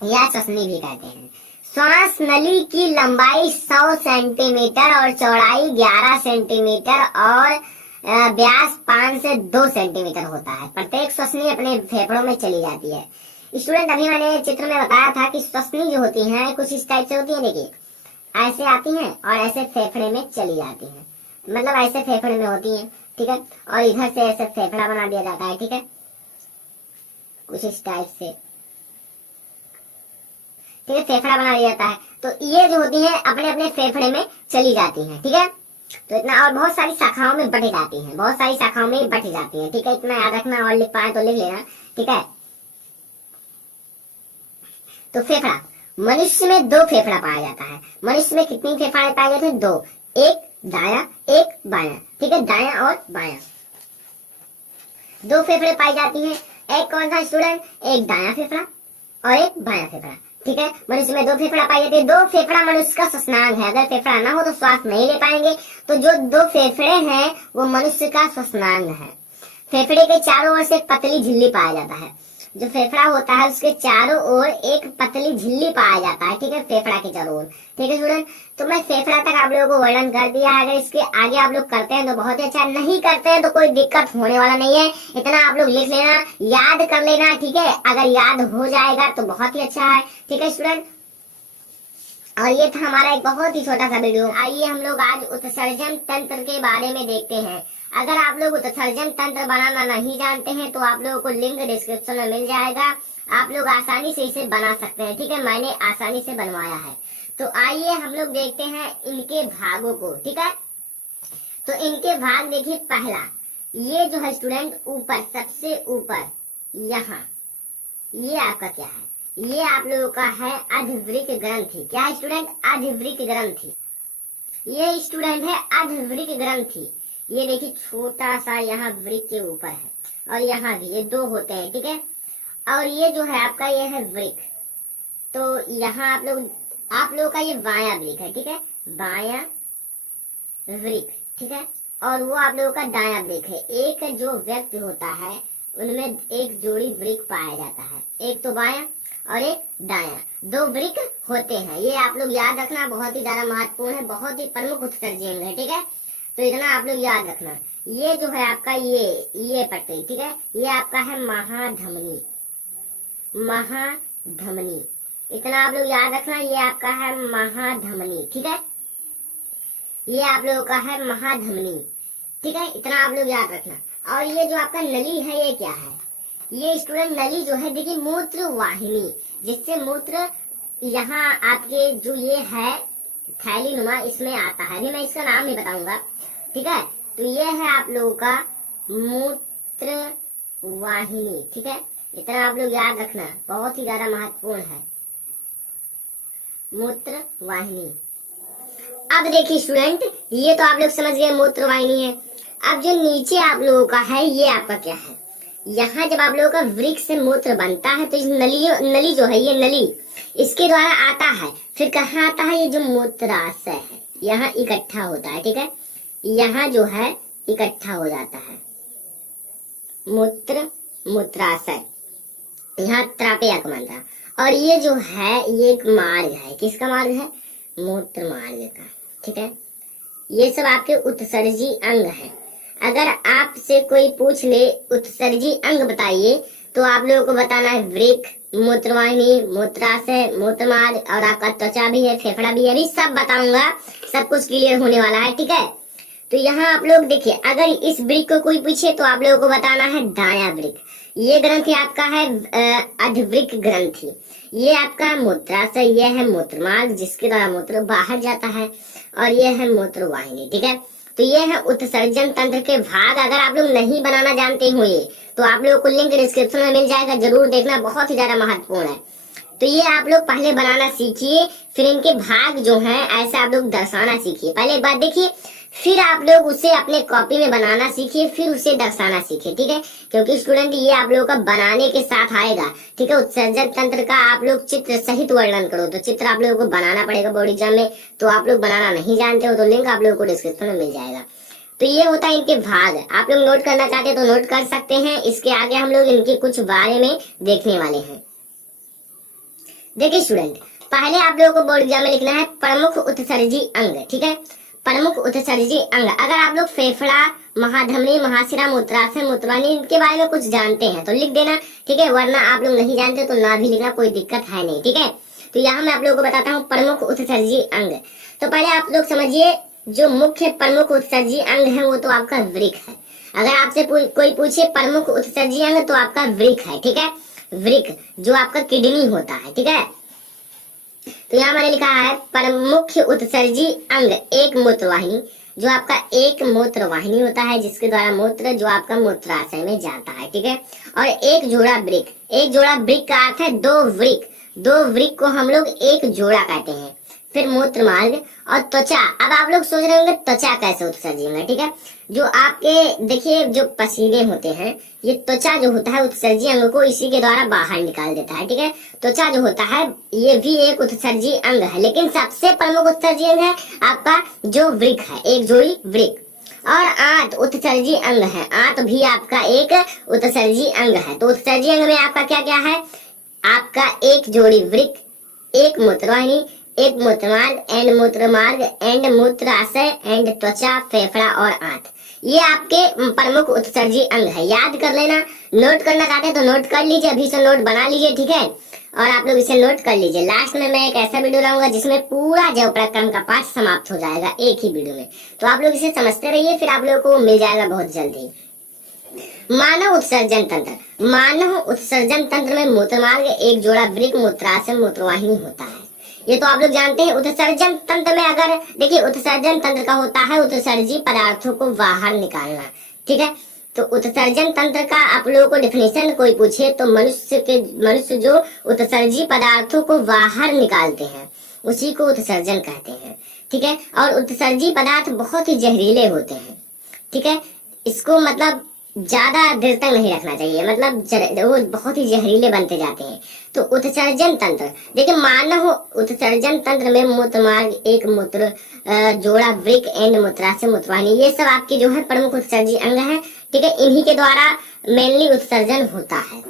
या श्वसनी भी कहते हैं। श्वास नली की लंबाई 100 सेंटीमीटर और चौड़ाई 11 सेंटीमीटर और व्यास 5 से 2 सेंटीमीटर होता है। प्रत्येक श्वसनी अपने फेफड़ों में चली जाती है। स्टूडेंट, अभी मैंने चित्र में बताया था कि श्वसनी जो होती हैं कुछ इस टाइप से होती है। देखिए ऐसे आती हैं और ऐसे फेफड़े में चली जाती हैं, मतलब ऐसे फेफड़े में होती हैं। ठीक है, और इधर से ऐसे फेफड़ा बना दिया जाता है। ठीक है, कुछ इस टाइप से, ठीक है, फेफड़ा बना दिया जाता है। तो ये जो होती हैं अपने अपने फेफड़े में चली जाती हैं। ठीक है, तो इतना, और बहुत सारी शाखाओं में बट जाती हैं, बहुत सारी शाखाओं में बट जाती हैं। ठीक है, इतना याद रखना, और लिख पाए तो लिख लेना। ठीक है, तो फेफड़ा, मनुष्य में 2 फेफड़ा पाया जाता है। मनुष्य में कितनी फेफड़े पाए जाते हैं? 2, एक दाया एक बाया। ठीक है, दाया और बाया 2 फेफड़े पाई जाती हैं। एक कौन सा स्टूडेंट? एक दाया फेफड़ा और एक बाया फेफड़ा। ठीक है, मनुष्य में 2 फेफड़ा पाई जाती है। 2 फेफड़ा मनुष्य का श्वसनांग है। अगर फेफड़ा ना हो तो श्वास नहीं ले पाएंगे। तो जो 2 फेफड़े हैं वो मनुष्य का श्वसनांग है। फेफड़े के चारों ओर से एक पतली झिल्ली पाया जाता है। जो फेफड़ा होता है उसके चारों ओर एक पतली झिल्ली पाया जाता है। ठीक है, फेफड़ा के चारों ओर। ठीक है स्टूडेंट, तो मैं फेफड़ा तक आप लोगों को वर्णन कर दिया है। अगर इसके आगे आप लोग करते हैं तो बहुत ही अच्छा, नहीं करते हैं तो कोई दिक्कत होने वाला नहीं है। इतना आप लोग लिख लेना, याद कर लेना। ठीक है, अगर याद हो जाएगा तो बहुत ही अच्छा है। ठीक है स्टूडेंट, और ये था हमारा एक बहुत ही छोटा सा वीडियो। आइए हम लोग आज उत्सर्जन तंत्र के बारे में देखते हैं। अगर आप लोग उत्सर्जन तंत्र बनाना नहीं जानते हैं तो आप लोगों को लिंक डिस्क्रिप्शन में मिल जाएगा, आप लोग आसानी से इसे बना सकते हैं। ठीक है, मैंने आसानी से बनवाया है। तो आइए हम लोग देखते हैं इनके भागों को। ठीक है, तो इनके भाग देखिए। पहला, ये जो है स्टूडेंट ऊपर, सबसे ऊपर यहाँ, ये आपका क्या है? ये आप लोगों का है अधिवृक्क ग्रंथि। क्या है स्टूडेंट? अधिवृक्क ग्रंथि। ये स्टूडेंट है अधिवृक्क ग्रंथि। ये देखिए छोटा सा यहाँ वृक्क के ऊपर है और यहाँ भी, ये 2 होते हैं। ठीक है, और ये जो है आपका ये है वृक्क। तो यहाँ आप लोग का ये बाया वृक्क है। ठीक है, बाया वृक्क। ठीक है, और वो आप लोगों का दाया वृक्क है। एक जो व्यक्ति होता है उनमें एक जोड़ी वृक्क पाया जाता है, एक तो बाया और एक दाया, 2 वृक्क होते हैं। ये आप लोग याद रखना, बहुत ही ज्यादा महत्वपूर्ण है, बहुत ही प्रमुख उत्सर्जन है। ठीक है, तो इतना आप लोग याद रखना। ये जो है आपका ये पट्टी। ठीक है, ये आपका है महाधमनी। महाधमनी, इतना आप लोग याद रखना, ये आपका है महाधमनी। ठीक है, ये आप लोगों का है महाधमनी। ठीक है, इतना आप लोग याद रखना। और ये जो आपका नली है ये क्या है? ये स्टूडेंट नली जो है देखिए मूत्र वाहिनी, जिससे मूत्र यहाँ आपके जो ये है थैली नुमा इसमें आता है। अभी मैं इसका नाम नहीं बताऊंगा। ठीक है, तो ये है आप लोगों का मूत्र वाहिनी। ठीक है, इतना आप लोग याद रखना, बहुत ही ज्यादा महत्वपूर्ण है मूत्र वाहिनी। अब देखिए स्टूडेंट, ये तो आप लोग समझ गए मूत्र वाहिनी है। अब जो नीचे आप लोगों का है ये आपका क्या है? यहाँ जब आप लोगों का वृक्क से मूत्र बनता है तो इस नली जो है, ये नली इसके द्वारा आता है। फिर कहाँ आता है? ये जो मूत्राशय है यहाँ इकट्ठा होता है। ठीक है, यहाँ जो है इकट्ठा हो जाता है मूत्राशय, यहाँ त्रापयाक मंत्र। और ये जो है ये एक मार्ग है। किसका मार्ग है? मूत्र मार्ग का। ठीक है, ये सब आपके उत्सर्जी अंग है। अगर आपसे कोई पूछ ले उत्सर्जी अंग बताइए तो आप लोगों को बताना है वृक्क, मूत्रवाहिनी, मूत्राशय, मूत्रमार्ग, और आपका त्वचा भी है, फेफड़ा भी है। अभी सब बताऊंगा, सब कुछ क्लियर होने वाला है। ठीक है, तो यहाँ आप लोग देखिए, अगर इस वृक्क को कोई पूछे तो आप लोगों को बताना है दाया वृक्क। ये ग्रंथि आपका है अधिवृक्क ग्रंथि। ये आपका मूत्राशय, ये है मूत्रमार्ग जिसके द्वारा मूत्र बाहर जाता है। और ये है मूत्र वाहिनी। ठीक है, तो ये है उत्सर्जन तंत्र के भाग। अगर आप लोग नहीं बनाना जानते हो ये, तो आप लोगों को लिंक डिस्क्रिप्शन में मिल जाएगा, जरूर देखना, बहुत ही ज्यादा महत्वपूर्ण है। तो ये आप लोग पहले बनाना सीखिए, फिर इनके भाग जो हैं ऐसे आप लोग दर्शाना सीखिए। पहले एक बात देखिए, फिर आप लोग उसे अपने कॉपी में बनाना सीखिए, फिर उसे दर्शाना सीखिए। ठीक है, क्योंकि स्टूडेंट ये आप लोगों का बनाने के साथ आएगा। ठीक है, उत्सर्जन तंत्र का आप लोग चित्र सहित वर्णन करो, तो चित्र आप लोगों को बनाना पड़ेगा बोर्ड एग्जाम में। तो आप लोग बनाना नहीं जानते हो तो लिंक आप लोगों को डिस्क्रिप्शन में मिल जाएगा। तो ये होता है इनके भाग। आप लोग नोट करना चाहते हैं तो नोट कर सकते हैं। इसके आगे हम लोग इनके कुछ बारे में देखने वाले हैं। देखिए स्टूडेंट, पहले आप लोगों को बोर्ड एग्जाम में लिखना है प्रमुख उत्सर्जी अंग। ठीक है, प्रमुख उत्सर्जी अंग। अगर आप लोग फेफड़ा, महाधमनी, महाशिरा, मूत्राशय, मूत्रवाहिनी इनके बारे में कुछ जानते हैं तो लिख देना। ठीक है, वरना आप लोग नहीं जानते तो ना भी लिखना, कोई दिक्कत है नहीं। ठीक है, तो यहाँ मैं आप लोगों को बताता हूँ प्रमुख उत्सर्जी अंग। तो पहले आप लोग समझिए, जो मुख्य प्रमुख उत्सर्जी अंग है वो तो आपका वृक्क है। अगर आपसे कोई पूछे प्रमुख उत्सर्जी अंग तो आपका वृक्क है। ठीक है, वृक्क जो आपका किडनी होता है। ठीक है, तो यहाँ मैंने लिखा है प्रमुख उत्सर्जी अंग एक मूत्रवाहिनी, जो आपका एक मूत्रवाहिनी होता है जिसके द्वारा मूत्र जो आपका मूत्राशय में जाता है। ठीक है, और एक जोड़ा वृक्क। एक जोड़ा वृक्क का अर्थ है दो वृक्क। दो वृक्क को हम लोग एक जोड़ा कहते हैं। फिर मूत्र मार्ग और त्वचा। अब आप लोग सोच रहे होंगे त्वचा कैसे उत्सर्जी अंग है। ठीक है, जो आपके देखिए जो पसीने होते हैं, ये त्वचा जो होता है उत्सर्जी अंग को इसी के द्वारा बाहर निकाल देता है। ठीक है, त्वचा जो होता है ये भी एक उत्सर्जी अंग है, लेकिन सबसे प्रमुख उत्सर्जी अंग है आपका जो वृक्क है, एक जोड़ी वृक्क। और आंत उत्सर्जी अंग है। आंत भी आपका एक उत्सर्जी अंग है। तो उत्सर्जी अंग में आपका क्या क्या है, आपका एक जोड़ी वृक्क, एक मूत्रवाहिनी, एक मूत्रमार्ग एंड मूत्राशय एंड त्वचा, फेफड़ा और आंत। ये आपके प्रमुख उत्सर्जी अंग है। याद कर लेना। नोट करना चाहते हैं तो नोट कर लीजिए, अभी से नोट बना लीजिए। ठीक है, और आप लोग इसे नोट कर लीजिए। लास्ट में मैं एक ऐसा वीडियो लाऊंगा जिसमें पूरा जैव पराक्रम का पाठ समाप्त हो जाएगा एक ही वीडियो में। तो आप लोग इसे समझते रहिए, फिर आप लोगों को मिल जाएगा बहुत जल्दी। मानव उत्सर्जन तंत्र। मानव उत्सर्जन तंत्र में मूत्रमार्ग, एक जोड़ा वृक्क, मूत्राशय, मूत्रवाहिनी होता है। ये तो आप लोग जानते हैं। उत्सर्जन तंत्र में अगर देखिए, उत्सर्जन तंत्र का होता है उत्सर्जी पदार्थों को बाहर निकालना। ठीक है, तो उत्सर्जन तंत्र का आप लोगों को डिफिनेशन कोई पूछे तो मनुष्य जो उत्सर्जी पदार्थों को बाहर निकालते हैं उसी को उत्सर्जन कहते हैं। ठीक है, और उत्सर्जी पदार्थ बहुत ही जहरीले होते हैं। ठीक है, इसको मतलब ज्यादा देर तक नहीं रखना चाहिए, मतलब वो बहुत ही जहरीले बनते जाते हैं। तो उत्सर्जन तंत्र देखिए, मानव उत्सर्जन तंत्र में मूत्र मार्ग, एक मूत्र जोड़ा वृक्क एंड मूत्राशय, मूत्रवाहिनी, ये सब आपके जो है प्रमुख उत्सर्जी अंग है। ठीक है, इन्हीं के द्वारा मेनली उत्सर्जन होता है।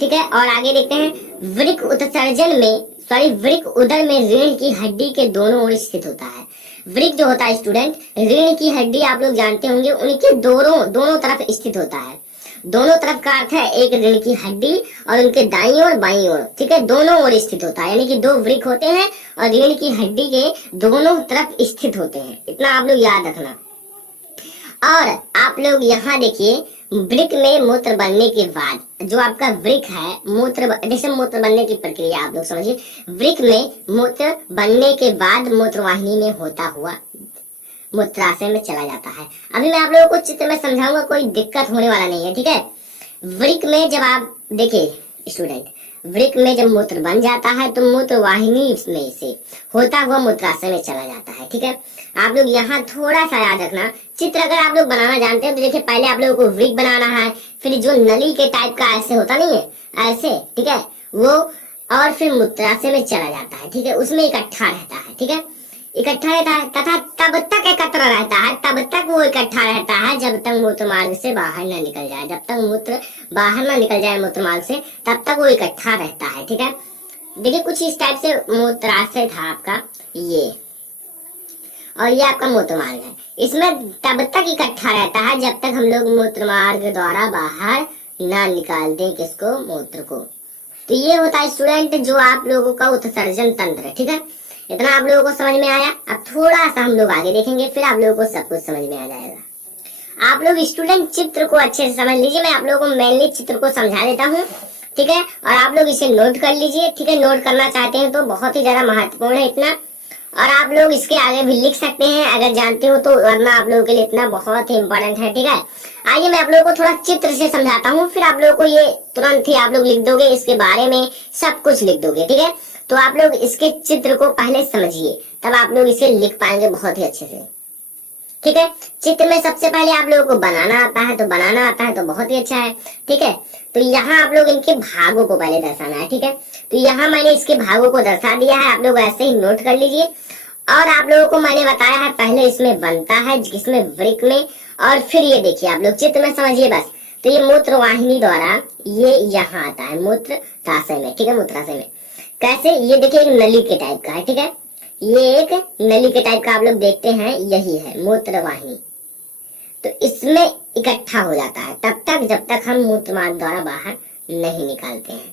ठीक है, और आगे देखते हैं वृक्क उत्सर्जन में वृक्क उदर में रीढ़ की हड्डी के दोनों ओर स्थित होता है। वृक्क जो होता है स्टूडेंट, रीढ़ की हड्डी आप लोग जानते होंगे, उनके दोनों तरफ स्थित होता है। दोनों तरफ का अर्थ है एक रीढ़ की हड्डी और उनके दाईं ओर बाईं ओर। ठीक है, दोनों ओर स्थित होता है, यानी कि दो वृक्क होते हैं और रीढ़ की हड्डी के दोनों तरफ स्थित होते हैं। इतना आप लोग याद रखना। और आप लोग यहाँ देखिए, वृक्क में मूत्र बनने के बाद जो आपका वृक्क है, जैसे मूत्र बनने की प्रक्रिया आप लोग समझिए। वृक्क में मूत्र बनने के बाद मूत्रवाहिनी में होता हुआ मूत्राशय में चला जाता है। अभी मैं आप लोगों को चित्र में समझाऊंगा, कोई दिक्कत होने वाला नहीं है। ठीक है, वृक्क में जब आप देखिए स्टूडेंट, वृक्क में जब मूत्र बन जाता है तो मूत्रवाहिनी में से होता हुआ मूत्राशय में चला जाता है। ठीक है, आप लोग यहाँ थोड़ा सा याद रखना। चित्र अगर आप लोग बनाना जानते हैं तो देखिए, पहले आप लोगों को वृक्क बनाना है, फिर जो नली के टाइप का ऐसे होता नहीं है, ऐसे। ठीक है, वो, और फिर मूत्राशय में चला जाता है। ठीक है, उसमें इकट्ठा रहता है। ठीक है, इकट्ठा रहता है तथा तब तक एकत्र रहता है, तब तक वो इकट्ठा रहता है जब तक मूत्र मार्ग से बाहर न निकल जाए। जब तक मूत्र बाहर न निकल जाए मूत्र मार्ग से, तब तक वो इकट्ठा रहता है। ठीक है, देखिए कुछ इस टाइप से मूत्राशय था आपका ये, और ये आपका मूत्र मार्ग है। इसमें तब तक इकट्ठा रहता है जब तक हम लोग मूत्र मार्ग द्वारा बाहर ना निकाल दें किसको, मूत्र को। तो ये होता है स्टूडेंट जो आप लोगों का उत्सर्जन तंत्र है। ठीक है, इतना आप लोगों को समझ में आया। अब थोड़ा सा हम लोग आगे देखेंगे, फिर आप लोगों को सब कुछ समझ में आ जाएगा। आप लोग स्टूडेंट चित्र को अच्छे से समझ लीजिए। मैं आप लोगों को मेनली चित्र को समझा देता हूँ। ठीक है, और आप लोग इसे नोट कर लीजिए। ठीक है, नोट करना चाहते हैं तो बहुत ही ज्यादा महत्वपूर्ण है इतना। और आप लोग इसके आगे भी लिख सकते हैं अगर जानते हो तो, वरना आप लोगों के लिए इतना बहुत ही इंपॉर्टेंट है। ठीक है, आइए मैं आप लोगों को थोड़ा चित्र से समझाता हूँ, फिर आप लोगों को ये तुरंत ही आप लोग लिख दोगे, इसके बारे में सब कुछ लिख दोगे। ठीक है, तो आप लोग इसके चित्र को पहले समझिए, तब आप लोग इसे लिख पाएंगे बहुत ही अच्छे से। ठीक है, चित्र में सबसे पहले आप लोगों को बनाना आता है, तो बनाना आता है तो बहुत ही अच्छा है। ठीक है, तो यहाँ आप लोग इनके भागों को पहले दर्शाना है। ठीक है, तो यहाँ मैंने इसके भागों को दर्शा दिया है, आप लोग ऐसे ही नोट कर लीजिए। और आप लोगों को मैंने बताया है पहले इसमें बनता है, जिसमें वृक्क में, और फिर ये देखिए आप लोग चित्र में समझिए बस। तो ये मूत्र वाहिनी द्वारा ये यहाँ आता है मूत्राशय में। ठीक है, मूत्राशय में कैसे, ये देखिए एक नली के टाइप का है। ठीक है, ये एक नली के टाइप का आप लोग देखते हैं, यही है मूत्र वाहिनी। तो इसमें इकट्ठा हो जाता है तब तक जब तक हम मूत्र मार्ग द्वारा बाहर नहीं निकालते हैं।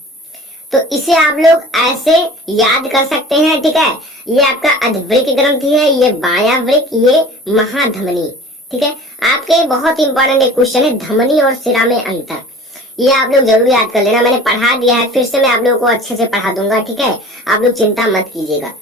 तो इसे आप लोग ऐसे याद कर सकते हैं। ठीक है, ये आपका अधवृक्क ग्रंथि है, ये बायां वृक्क, ये महाधमनी। ठीक है, आपके बहुत इंपॉर्टेंट एक क्वेश्चन है, धमनी और शिरा में अंतर, ये आप लोग जरूर याद कर लेना। मैंने पढ़ा दिया है, फिर से मैं आप लोगों को अच्छे से पढ़ा दूंगा। ठीक है, आप लोग चिंता मत कीजिएगा।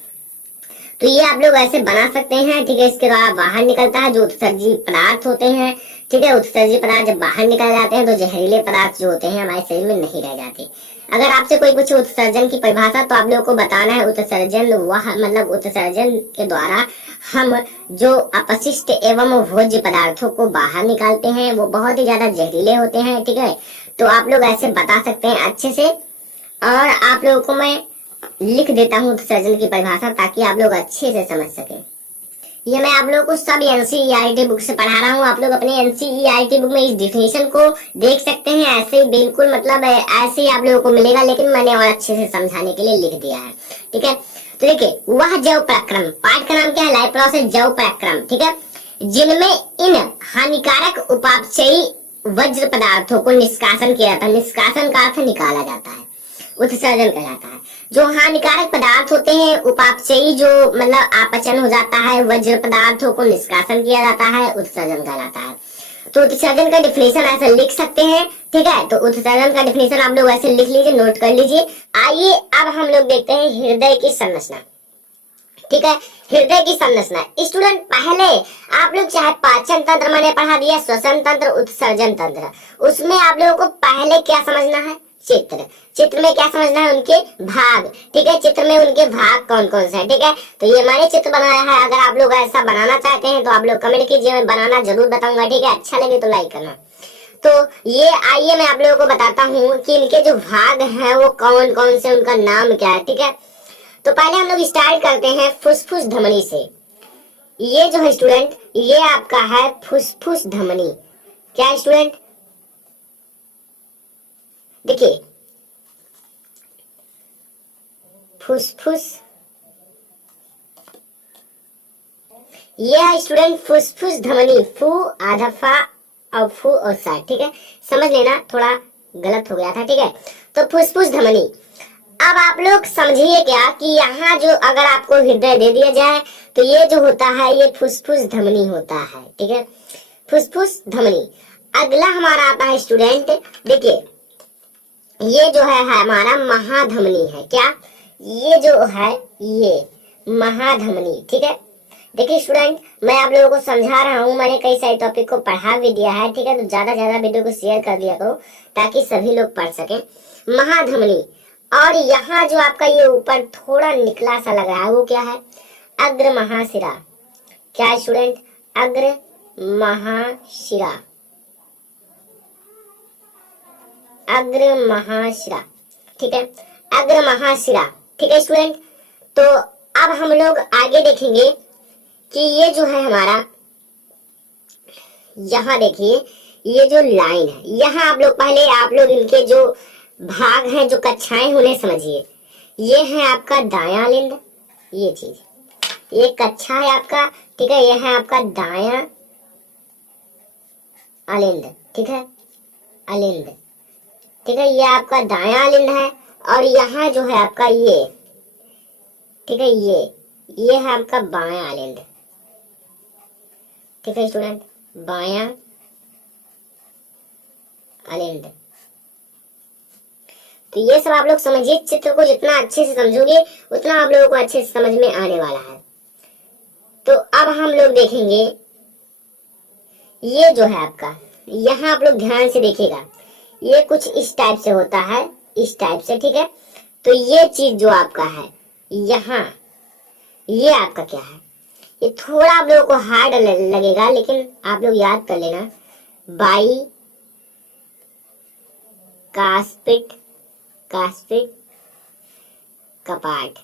तो ये आप लोग ऐसे बना सकते हैं। ठीक है, इसके द्वारा बाहर निकलता है जो उत्सर्जी पदार्थ होते हैं। ठीक है, उत्सर्जी पदार्थ जब बाहर निकल जाते हैं तो जहरीले पदार्थ जो होते हैं हमारे शरीर में नहीं रह जाते। अगर आपसे कोई पूछे उत्सर्जन की परिभाषा, तो आप लोगों को बताना है उत्सर्जन वह मतलब उत्सर्जन के द्वारा हम जो अपशिष्ट एवं भोज्य पदार्थों को बाहर निकालते हैं वो बहुत ही ज्यादा जहरीले होते हैं। ठीक है, तो आप लोग ऐसे बता सकते हैं अच्छे से, और आप लोगों को मैं लिख देता हूँ उत्सर्जन की परिभाषा, ताकि आप लोग अच्छे से समझ सके। ये मैं आप लोगों को सब एनसीईआरटी बुक से पढ़ा रहा हूँ, आप लोग अपने एनसीईआरटी बुक में इस डिफिनेशन को देख सकते हैं। ऐसे ही बिल्कुल मतलब ऐसे ही आप लोगों को मिलेगा, लेकिन मैंने और अच्छे से समझाने के लिए लिख दिया है। ठीक है, तो देखिए वह जैव पराक्रम, पाठ का नाम क्या है, लाइप्रोसेस जैव पराक्रम। ठीक है, जिनमें इन हानिकारक उपापचयी वज्र पदार्थों को निष्कासन किया जाता है। निष्कासन का अर्थ निकाला जाता है, उत्सर्जन कहलाता है। जो हानिकारक पदार्थ होते हैं उपापचयी, जो मतलब अपचन हो जाता है, वज्र पदार्थों को निष्कासन किया जाता है, उत्सर्जन कहलाता है। तो उत्सर्जन का डिफिनेशन ऐसे लिख सकते हैं। ठीक है, तो उत्सर्जन का डिफिनेशन आप लोग ऐसे लिख लीजिए, नोट कर लीजिए। आइए अब हम लोग देखते हैं हृदय की संरचना। ठीक है, हृदय की संरचना स्टूडेंट, पहले आप लोग चाहे पाचन तंत्र मैंने पढ़ा दिया, श्वसन तंत्र, उत्सर्जन तंत्र, उसमें आप लोगों को पहले क्या समझना है, चित्र। चित्र में क्या समझना है, उनके भाग। ठीक है, चित्र में उनके भाग कौन कौन से हैं। ठीक है, तो ये मैंने चित्र बनाया है, अगर आप लोग ऐसा बनाना चाहते हैं तो आप लोग कमेंट कीजिए, मैं बनाना जरूर बताऊंगा। ठीक है, अच्छा लगे तो लाइक करना। तो ये आइए मैं आप लोगों को बताता हूँ कि इनके जो भाग हैं वो कौन कौन से, उनका नाम क्या है। ठीक है, तो पहले हम लोग स्टार्ट करते हैं फुसफुस धमनी से। ये जो है स्टूडेंट, ये आपका है फुसफुस धमनी। क्या स्टूडेंट, देखिए फुसफुस, ये है स्टूडेंट फुसफुस धमनी, फू आधा फा और फू और सा। ठीक है, समझ लेना, थोड़ा गलत हो गया था। ठीक है, तो फुसफुस धमनी। अब आप लोग समझिए क्या कि यहाँ जो अगर आपको हृदय दे दिया जाए तो ये जो होता है ये फुसफुस धमनी होता है। ठीक है, फुसफुस धमनी। अगला हमारा आता है स्टूडेंट, देखिए ये जो है हमारा महाधमनी है। क्या, ये जो है ये महाधमनी। ठीक है, देखिए स्टूडेंट, मैं आप लोगों को समझा रहा हूँ, मैंने कई सारे टॉपिक को पढ़ा भी दिया है। ठीक है, तो ज्यादा ज्यादा वीडियो को शेयर कर दिया करो ताकि सभी लोग पढ़ सकें। महाधमनी, और यहाँ जो आपका ये ऊपर थोड़ा निकला सा लग रहा है वो क्या है, अग्र महाशिरा। क्या स्टूडेंट, अग्र महाशिरा, अग्र महाशिरा। ठीक है, अग्र महाशिरा। ठीक है स्टूडेंट, तो अब हम लोग आगे देखेंगे कि ये जो है हमारा, यहाँ देखिए ये जो लाइन है, यहाँ आप लोग पहले आप लोग इनके जो भाग हैं, जो कक्षाएं उन्हें समझिए। ये है आपका दायां लिंद, ये चीज, ये कक्षा है आपका। ठीक है, ये है आपका दायां अलिंद। ठीक है, अलिंद। ठीक है, ये आपका दायां अलिंद है, और यहाँ जो है आपका ये, ठीक है, ये है आपका बायां अलिंद। ठीक है स्टूडेंट, बायां अलिंद। तो ये सब आप लोग समझिए, चित्र को जितना अच्छे से समझोगे उतना आप लोगों को अच्छे से समझ में आने वाला है। तो अब हम लोग देखेंगे ये जो है आपका, यहाँ आप लोग ध्यान से देखिएगा, ये कुछ इस टाइप से होता है, इस टाइप से, ठीक है। तो ये चीज जो आपका है यहाँ, ये आपका क्या है, ये थोड़ा आप लोगों को हार्ड लगेगा, लेकिन आप लोग याद कर लेना, बाई कास्पिड, कास्पिड कपाट,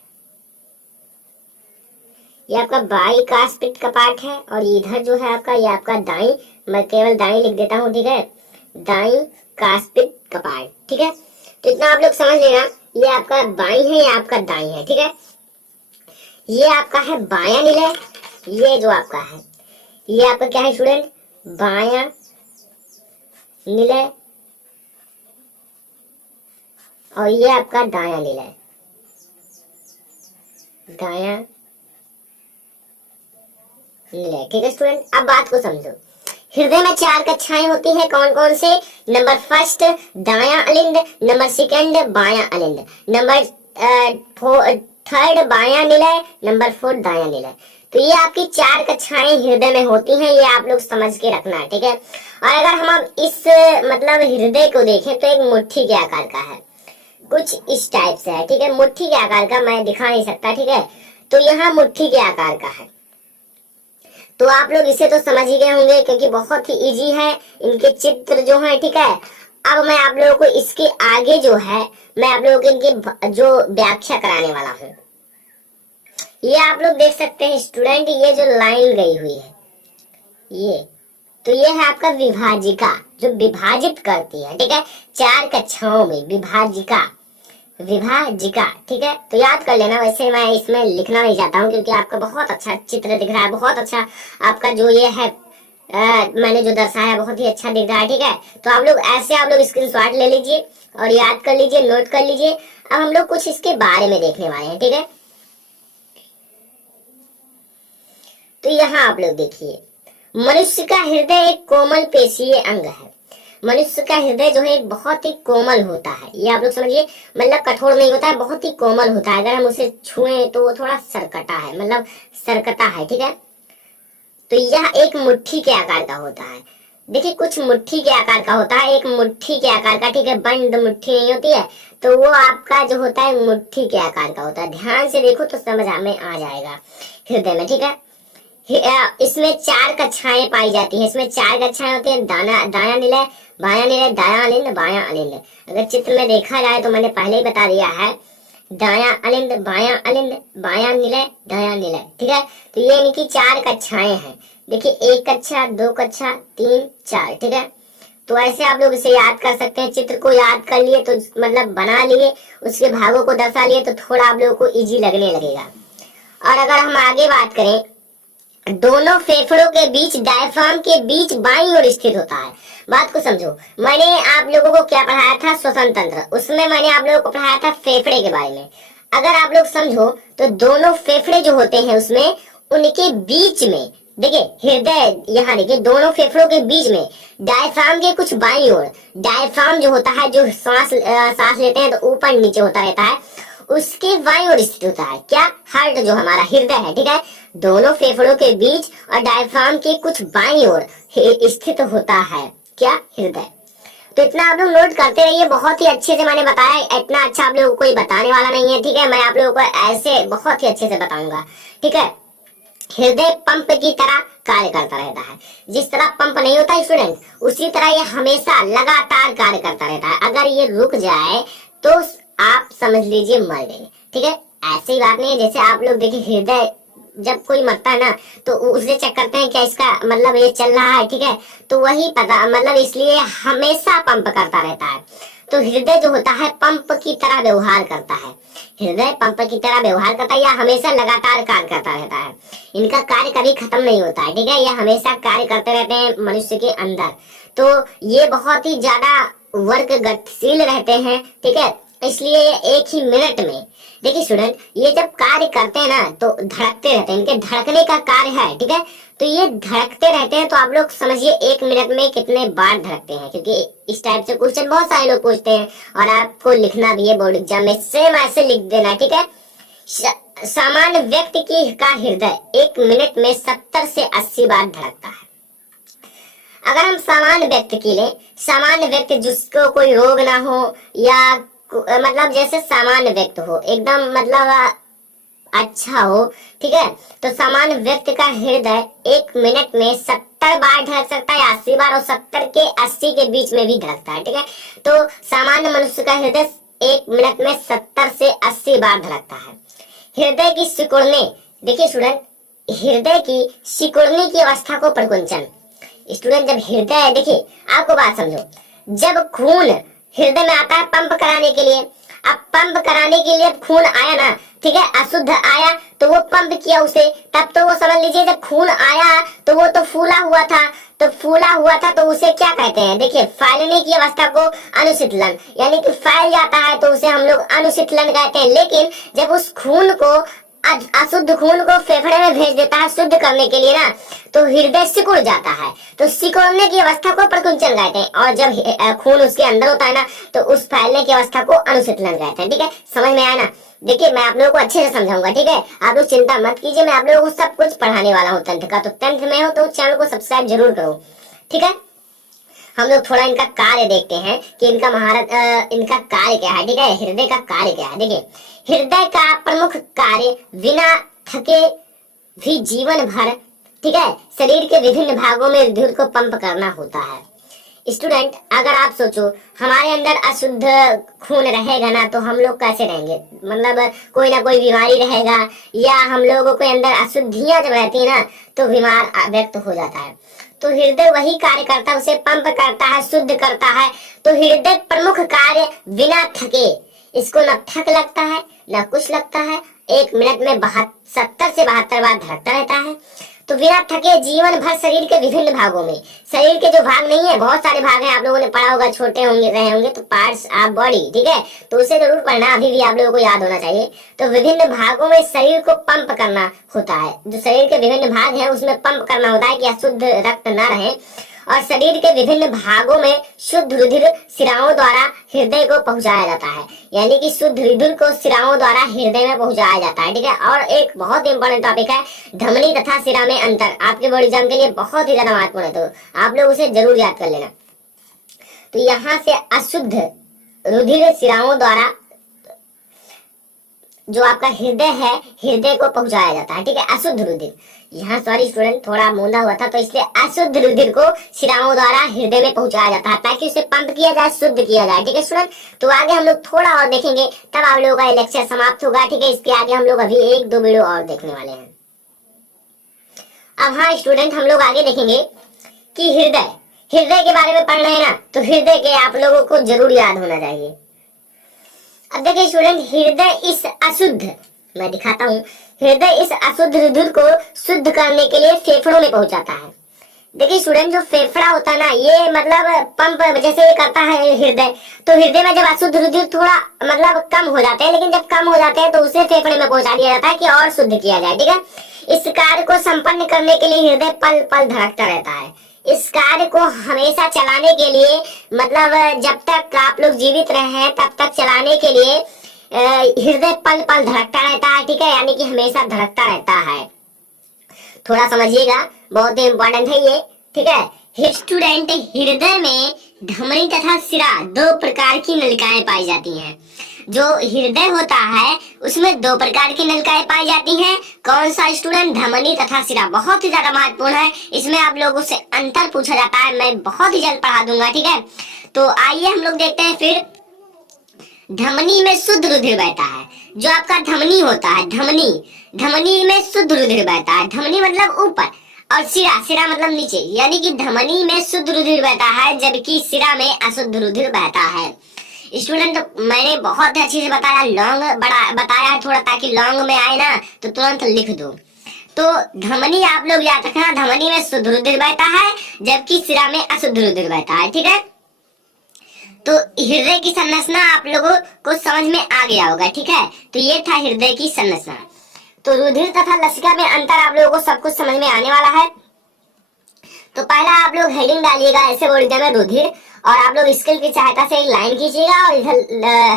ये आपका बाई कास्पिड कपाट है। और इधर जो है आपका, ये आपका दाई, मैं केवल दाई लिख देता हूँ, ठीक है, दाई कास्पिड कपाट, ठीक है। तो इतना आप लोग समझ लेना, ये आपका बाई है, ये आपका दाई है, ठीक है। ये आपका है बायां निलय, ये जो आपका है ये आपका क्या है स्टूडेंट, बायां निलय, और ये आपका दायां निलय, दायां निलय, ठीक है स्टूडेंट। अब बात को समझो, हृदय में 4 कक्षाएं होती हैं, कौन कौन से, नंबर फर्स्ट दायां अलिंद, नंबर सेकंड बायां अलिंद, नंबर थर्ड बायां निलय, नंबर 4 दायां निलय। तो ये आपकी 4 कक्षाएं हृदय में होती हैं, ये आप लोग समझ के रखना है, ठीक है। और अगर हम अब इस मतलब हृदय को देखें तो एक मुट्ठी के आकार का है, कुछ इस टाइप से है, ठीक है, मुट्ठी के आकार का, मैं दिखा नहीं सकता, ठीक है। तो यहाँ मुट्ठी के आकार का है, तो आप लोग इसे तो समझ ही गए होंगे क्योंकि बहुत ही इजी है, इनके चित्र जो है, ठीक है। अब मैं आप लोगों को इसके आगे जो है, मैं आप लोगों को इनकी जो व्याख्या कराने वाला हूँ। ये आप लोग देख सकते हैं स्टूडेंट, ये जो लाइन गई हुई है ये, तो ये है आपका विभाजिका, जो विभाजित करती है, ठीक है, 4 कक्षाओं में विभाजिका, विभाजिका, ठीक है। तो याद कर लेना, वैसे मैं इसमें लिखना नहीं चाहता हूँ क्योंकि आपका बहुत अच्छा चित्र दिख रहा है, बहुत अच्छा आपका जो ये है मैंने जो दर्शाया बहुत ही अच्छा दिख रहा है, ठीक है। तो आप लोग ऐसे आप लोग स्क्रीनशॉट ले लीजिए और याद कर लीजिए, नोट कर लीजिए। अब हम लोग कुछ इसके बारे में देखने वाले हैं, ठीक है। तो यहाँ आप लोग देखिए, मनुष्य का हृदय एक कोमल पेशीय अंग है। मनुष्य का हृदय जो है एक बहुत ही कोमल होता है, ये आप लोग समझिए, मतलब कठोर नहीं होता है, बहुत ही कोमल होता है। अगर हम उसे छुएं तो वो थोड़ा सरकटा है, मतलब सरकता है, ठीक है। तो यह एक मुट्ठी के आकार का होता है, देखिए कुछ मुट्ठी के आकार का होता है, एक मुट्ठी के आकार का, ठीक है, बंद मुट्ठी नहीं होती है, तो वो आपका जो होता है मुट्ठी के आकार का होता है। ध्यान से देखो तो समझ में आ जाएगा हृदय में, ठीक है। इसमें 4 कक्षाएं पाई जाती हैं, इसमें 4 कक्षाएं होती हैं, दायां निलय, बायां निलय, दायां अलिंद, बायां अलिंद। अगर चित्र में देखा जाए तो मैंने पहले ही बता दिया है, दायां अलिंद, बायां निलय, दायां निलय, ठीक है। तो ये इनकी 4 कक्षाएं हैं, देखिए 1 कक्षा, 2 कक्षा, 3, 4, ठीक है। तो ऐसे आप लोग इसे याद कर सकते हैं, चित्र को याद कर लिए तो मतलब बना लिए, उसके भागों को दर्शा लिए तो थोड़ा आप लोगों को इजी लगने लगेगा। और अगर हम आगे बात करें, दोनों फेफड़ों के बीच, डायफ्राम के बीच बाईं ओर स्थित होता है। बात को समझो, मैंने आप लोगों को क्या पढ़ाया था, श्वसन तंत्र, उसमें मैंने आप लोगों को पढ़ाया था फेफड़े के बारे में। अगर आप लोग समझो तो दोनों फेफड़े जो होते हैं उसमें, उनके बीच में देखिए हृदय, यहाँ देखिए दोनों फेफड़ों के बीच में डायफ्राम के कुछ बाईं ओर, डायफ्राम जो होता है, जो सांस लेते हैं तो ऊपर नीचे होता रहता है, उसके बाईं ओर स्थित होता है क्या, हार्ट जो हमारा हृदय है, ठीक है। दोनों फेफड़ों के बीच और डायफ्राम के कुछ बाईं ओर स्थित होता है क्या, हृदय। तो इतना आप लोग नोट करते रहिए, बहुत ही अच्छे से मैंने बताया, इतना अच्छा आप लोगों को कोई बताने वाला नहीं है, ठीक है। मैं आप लोगों को ऐसे बहुत ही अच्छे से बताऊंगा, ठीक है। हृदय पंप की तरह कार्य करता रहता है, जिस तरह पंप नहीं होता स्टूडेंट, उसी तरह ये हमेशा लगातार कार्य करता रहता है। अगर ये रुक जाए तो आप समझ लीजिए मर गए, ठीक है। ऐसी बात नहीं है, जैसे आप लोग देखिए हृदय जब कोई मरता है ना तो उसे चेक करते हैं क्या इसका मतलब ये चल रहा है, ठीक है, तो वही पता मतलब इसलिए हमेशा पंप करता रहता है। तो हृदय जो होता है पंप की तरह व्यवहार करता है, हृदय पंप की तरह व्यवहार करता है, या हमेशा लगातार कार्य करता रहता है, इनका कार्य कभी खत्म नहीं होता है, ठीक है। यह हमेशा कार्य करते रहते हैं मनुष्य के अंदर, तो ये बहुत ही ज्यादा वर्क गतिशील रहते हैं, ठीक है। इसलिए एक ही मिनट में, देखिए स्टूडेंट, ये जब कार्य करते हैं ना तो धड़कते रहते हैं, इनके धड़कने का कार्य है, ठीक है। तो ये धड़कते रहते हैं, तो आप लोग समझिए 1 मिनट में कितने बार धड़कते हैं, क्योंकि इस टाइप से क्वेश्चन बहुत सारे लोग पूछते हैं और आपको लिखना भी है बोर्ड एग्जाम में, सेम ऐसे लिख देना, ठीक है। सामान्य व्यक्ति की का हृदय 1 मिनट में 70 से 80 बार धड़कता है। अगर हम सामान्य व्यक्ति की लें, सामान्य व्यक्ति जिसको कोई रोग ना हो या मतलब जैसे सामान्य व्यक्ति हो, एकदम मतलब अच्छा हो, ठीक है, तो सामान्य व्यक्ति का हृदय 1 मिनट में 70 बार धड़क सकता है, 80 बार, और 70 के 80 के बीच में भी धड़कता है, ठीक है। तो सामान्य मनुष्य का हृदय 1 मिनट में 70 से 80 बार धड़कता है। हृदय की सिकुड़ने, देखिए स्टूडेंट, हृदय की सिकुड़ने की अवस्था को प्रकुंचन। स्टूडेंट, जब हृदय, देखिए आपको बात समझो, जब खून हृदय में आता है पंप कराने के लिए, अब पंप कराने के लिए खून आया ना, ठीक है, अशुद्ध आया तो वो पंप किया उसे, तब तो वो समझ लीजिए जब खून आया तो वो तो फूला हुआ था, तो फूला हुआ था तो उसे क्या कहते हैं, देखिए फैलने की अवस्था को अनुशीतलन, यानी कि फैल जाता है तो उसे हम लोग अनुशीतलन कहते हैं। लेकिन जब उस खून को, अशुद्ध खून को फेफड़े में भेज देता है शुद्ध करने के लिए ना, तो हृदय सिकुड़ जाता है, तो सिकुड़ने की अवस्था को प्रकुंचन कहते हैं। और जब खून उसके अंदर होता है ना, तो उस फैलने की अवस्था को अनुशीतलन कहते हैं, ठीक है। समझ में आया ना? देखिए मैं आप लोगों को अच्छे से समझाऊंगा, ठीक है, आप लोग चिंता मत कीजिए, मैं आप लोगों को सब कुछ पढ़ाने वाला हूँ तंत्र का। तो तंत्र में हो तो चैनल को सब्सक्राइब जरूर करो, ठीक है। हम लोग थोड़ा इनका कार्य देखते हैं कि इनका महारत, इनका कार्य क्या है, ठीक है, हृदय का कार्य क्या है। देखिए, हृदय का प्रमुख कार्य बिना थके भी जीवन भर, ठीक है, शरीर के विभिन्न भागों में दूध को पंप करना होता है। स्टूडेंट, अगर आप सोचो हमारे अंदर अशुद्ध खून रहेगा ना, तो हम लोग कैसे रहेंगे, मतलब कोई ना कोई बीमारी रहेगा, या हम लोगों के अंदर अशुद्धियां जब रहती है ना, तो बीमार व्यक्त हो जाता है। तो हृदय वही कार्य करता है, उसे पंप करता है, शुद्ध करता है। तो हृदय प्रमुख कार्य बिना थके, इसको न थक लगता है न कुछ लगता है, 1 मिनट में 70 से 72 बार धड़कता रहता है। तो बिना थके जीवन भर शरीर के विभिन्न भागों में, शरीर के जो भाग नहीं है, बहुत सारे भाग हैं, आप लोगों ने पढ़ा होगा, छोटे होंगे रहे होंगे, तो पार्ट्स ऑफ बॉडी, ठीक है, तो उसे जरूर पढ़ना, अभी भी आप लोगों को याद होना चाहिए। तो विभिन्न भागों में शरीर को पंप करना होता है, जो शरीर के विभिन्न भाग हैं उसमें पंप करना होता है कि अशुद्ध रक्त न रहे, और शरीर के विभिन्न भागों में शुद्ध रुधिर सिराओं द्वारा हृदय को पहुंचाया जाता है, यानी कि शुद्ध रुधिर को सिराओं द्वारा हृदय में पहुंचाया जाता है, ठीक है। और एक बहुत इंपॉर्टेंट टॉपिक है धमनी तथा सिरा में अंतर, आपके बोर्ड एग्जाम के लिए बहुत ही ज्यादा महत्वपूर्ण है, तो आप लोग उसे जरूर याद कर लेना। तो यहाँ से अशुद्ध रुधिर सिराओं द्वारा जो आपका हृदय है, हृदय को पहुंचाया जाता है, ठीक है, अशुद्ध रुधिर, यहाँ सॉरी स्टूडेंट थोड़ा मूंदा हुआ था, तो इसलिए अशुद्ध रुधिर को सिराओं द्वारा हृदय में पहुंचाया जाता है, ताकि उसे पंप किया जाए, शुद्ध किया जाए, ठीक है स्टूडेंट। तो आगे हम लोग थोड़ा और देखेंगे, तब आप लोगों का लेक्चर समाप्त होगा, ठीक है। इसके आगे हम लोग अभी 1-2 वीडियो और देखने वाले हैं। अब हाँ स्टूडेंट, हम लोग आगे देखेंगे कि हृदय के बारे में पढ़ना है ना, तो हृदय के आप लोगों को जरूर याद होना चाहिए। अब देखिए स्टूडेंट, हृदय इस अशुद्ध, मैं दिखाता हूँ, हृदय इस अशुद्ध रुधिर को शुद्ध करने के लिए फेफड़ों में पहुंचाता है। देखिए स्टूडेंट, जो फेफड़ा होता है ना, ये मतलब पंप जैसे ये करता है हृदय, तो हृदय में जब अशुद्ध रुधिर थोड़ा मतलब कम हो जाते हैं, लेकिन जब कम हो जाते हैं तो उसे फेफड़े में पहुंचा दिया जाता है कि और शुद्ध किया जाए, ठीक है। इस कार्य को संपन्न करने के लिए हृदय पल पल धड़कता रहता है। इस कार्य को हमेशा चलाने के लिए, मतलब जब तक आप लोग जीवित रहे हैं तब तक चलाने के लिए हृदय पल पल धड़कता रहता है, ठीक है, यानी कि हमेशा धड़कता रहता है। थोड़ा समझिएगा, बहुत ही इंपॉर्टेंट है ये, ठीक है। स्टूडेंट, हृदय में धमनी तथा सिरा 2 प्रकार की नलिकाएं पाई जाती हैं। जो हृदय होता है उसमें 2 प्रकार की नलिकाएं पाई जाती हैं। कौन सा स्टूडेंट? धमनी तथा सिरा, बहुत ही ज्यादा महत्वपूर्ण है, इसमें आप लोगों से अंतर पूछा जाता है, मैं बहुत ही जल्द पढ़ा दूंगा, ठीक है। तो आइए हम लोग देखते हैं फिर। धमनी में शुद्ध रुधिर बहता है, जो आपका धमनी होता है, धमनी में शुद्ध रुधिर बहता है, धमनी मतलब ऊपर, और सिरा मतलब नीचे, यानी कि धमनी में शुद्ध रुधिर बहता है, जबकि सिरा में अशुद्ध रुधिर बहता है। स्टूडेंट, मैंने बहुत अच्छे से बताया, लॉन्ग बड़ा बताया है थोड़ा, ताकि लॉन्ग में आए ना तो तुरंत लिख दो। तो धमनी आप लोग याद रखना, धमनी में शुद्ध रुधिर बहता है, जबकि सिरा में अशुद्ध रुधिर बहता है, ठीक है। तो हृदय की संरचना आप लोगों को समझ में आ गया होगा, ठीक है। तो ये था हृदय की संरचना। तो रुधिर तथा लसिका में अंतर आप लोगों को सब कुछ समझ में आने वाला है। तो पहला आप लोग हेडिंग डालिएगा, ऐसे बोल दिया मैं रुधिर, और आप लोग स्केल की सहायता से एक लाइन खींचिएगा और इधर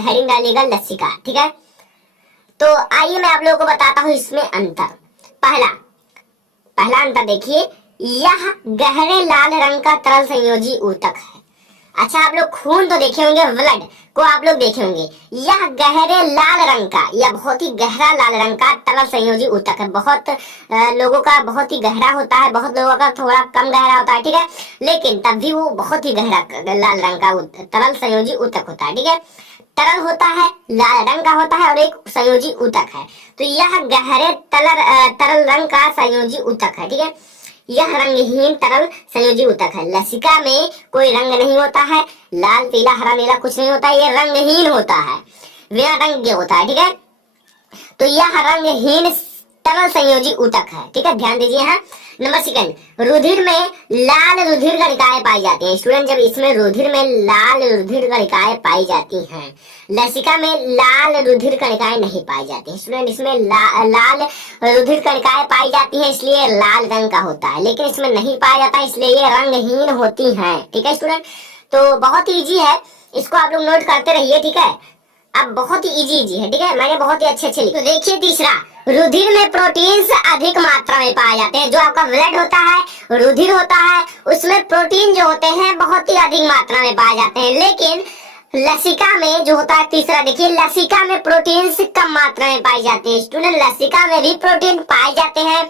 हेडिंग डालिएगा लसिका, ठीक है। तो आइए मैं आप लोगों को बताता हूँ इसमें अंतर। पहला अंतर देखिए, यह गहरे लाल रंग का तरल संयोजी ऊतक है। अच्छा, आप लोग खून तो देखे होंगे, ब्लड को आप लोग देखे होंगे। यह गहरे लाल रंग का, यह बहुत ही गहरा लाल रंग का तरल संयोजी ऊतक है। बहुत लोगों का बहुत ही गहरा होता है, बहुत लोगों का थोड़ा कम गहरा होता है, ठीक है, लेकिन तब भी वो बहुत ही गहरा लाल रंग का तरल संयोजी ऊतक होता है, ठीक है। तरल होता है, लाल रंग का होता है और एक संयोजी ऊतक है। तो यह गहरे तरल रंग का संयोजी ऊतक है, ठीक है। यह रंगहीन तरल संयोजी ऊतक है। लसिका में कोई रंग नहीं होता है, लाल पीला हरा नीला कुछ नहीं होता है, यह रंगहीन होता है, बिना रंग के होता है, ठीक है। तो यह रंगहीन तरल संयोजी ऊतक है, ठीक है, ध्यान दीजिए। हाँ, नंबर सेकंड, रुधिर में लाल रुधिर कणिकाएं पाई जाती हैं। स्टूडेंट, जब इसमें रुधिर में लाल रुधिर कणिकाएं पाई जाती हैं, लसिका में लाल रुधिर कणिकाएं नहीं पाई जाती हैं। स्टूडेंट, इसमें लाल रुधिर कणिकाएं पाई जाती हैं, इसलिए लाल रंग का होता है, लेकिन इसमें नहीं पाया जाता, इसलिए ये रंगहीन होती हैं, ठीक है स्टूडेंट। तो बहुत इजी है, इसको आप लोग नोट करते रहिए, ठीक है। अब बहुत ही इजी है, ठीक है, मैंने बहुत ही अच्छे लिखे। तो देखिए तीसरा, रुधिर में प्रोटीन्स अधिक मात्रा में पाए जाते हैं। जो आपका ब्लड होता है, रुधिर होता है, उसमें प्रोटीन जो होते हैं बहुत ही अधिक मात्रा में पाए जाते हैं, लेकिन लसिका में जो होता है, तीसरा देखिए, लसिका में प्रोटीन्स कम मात्रा में पाई जाते हैं। स्टूडेंट, लसिका में भी प्रोटीन पाए जाते हैं,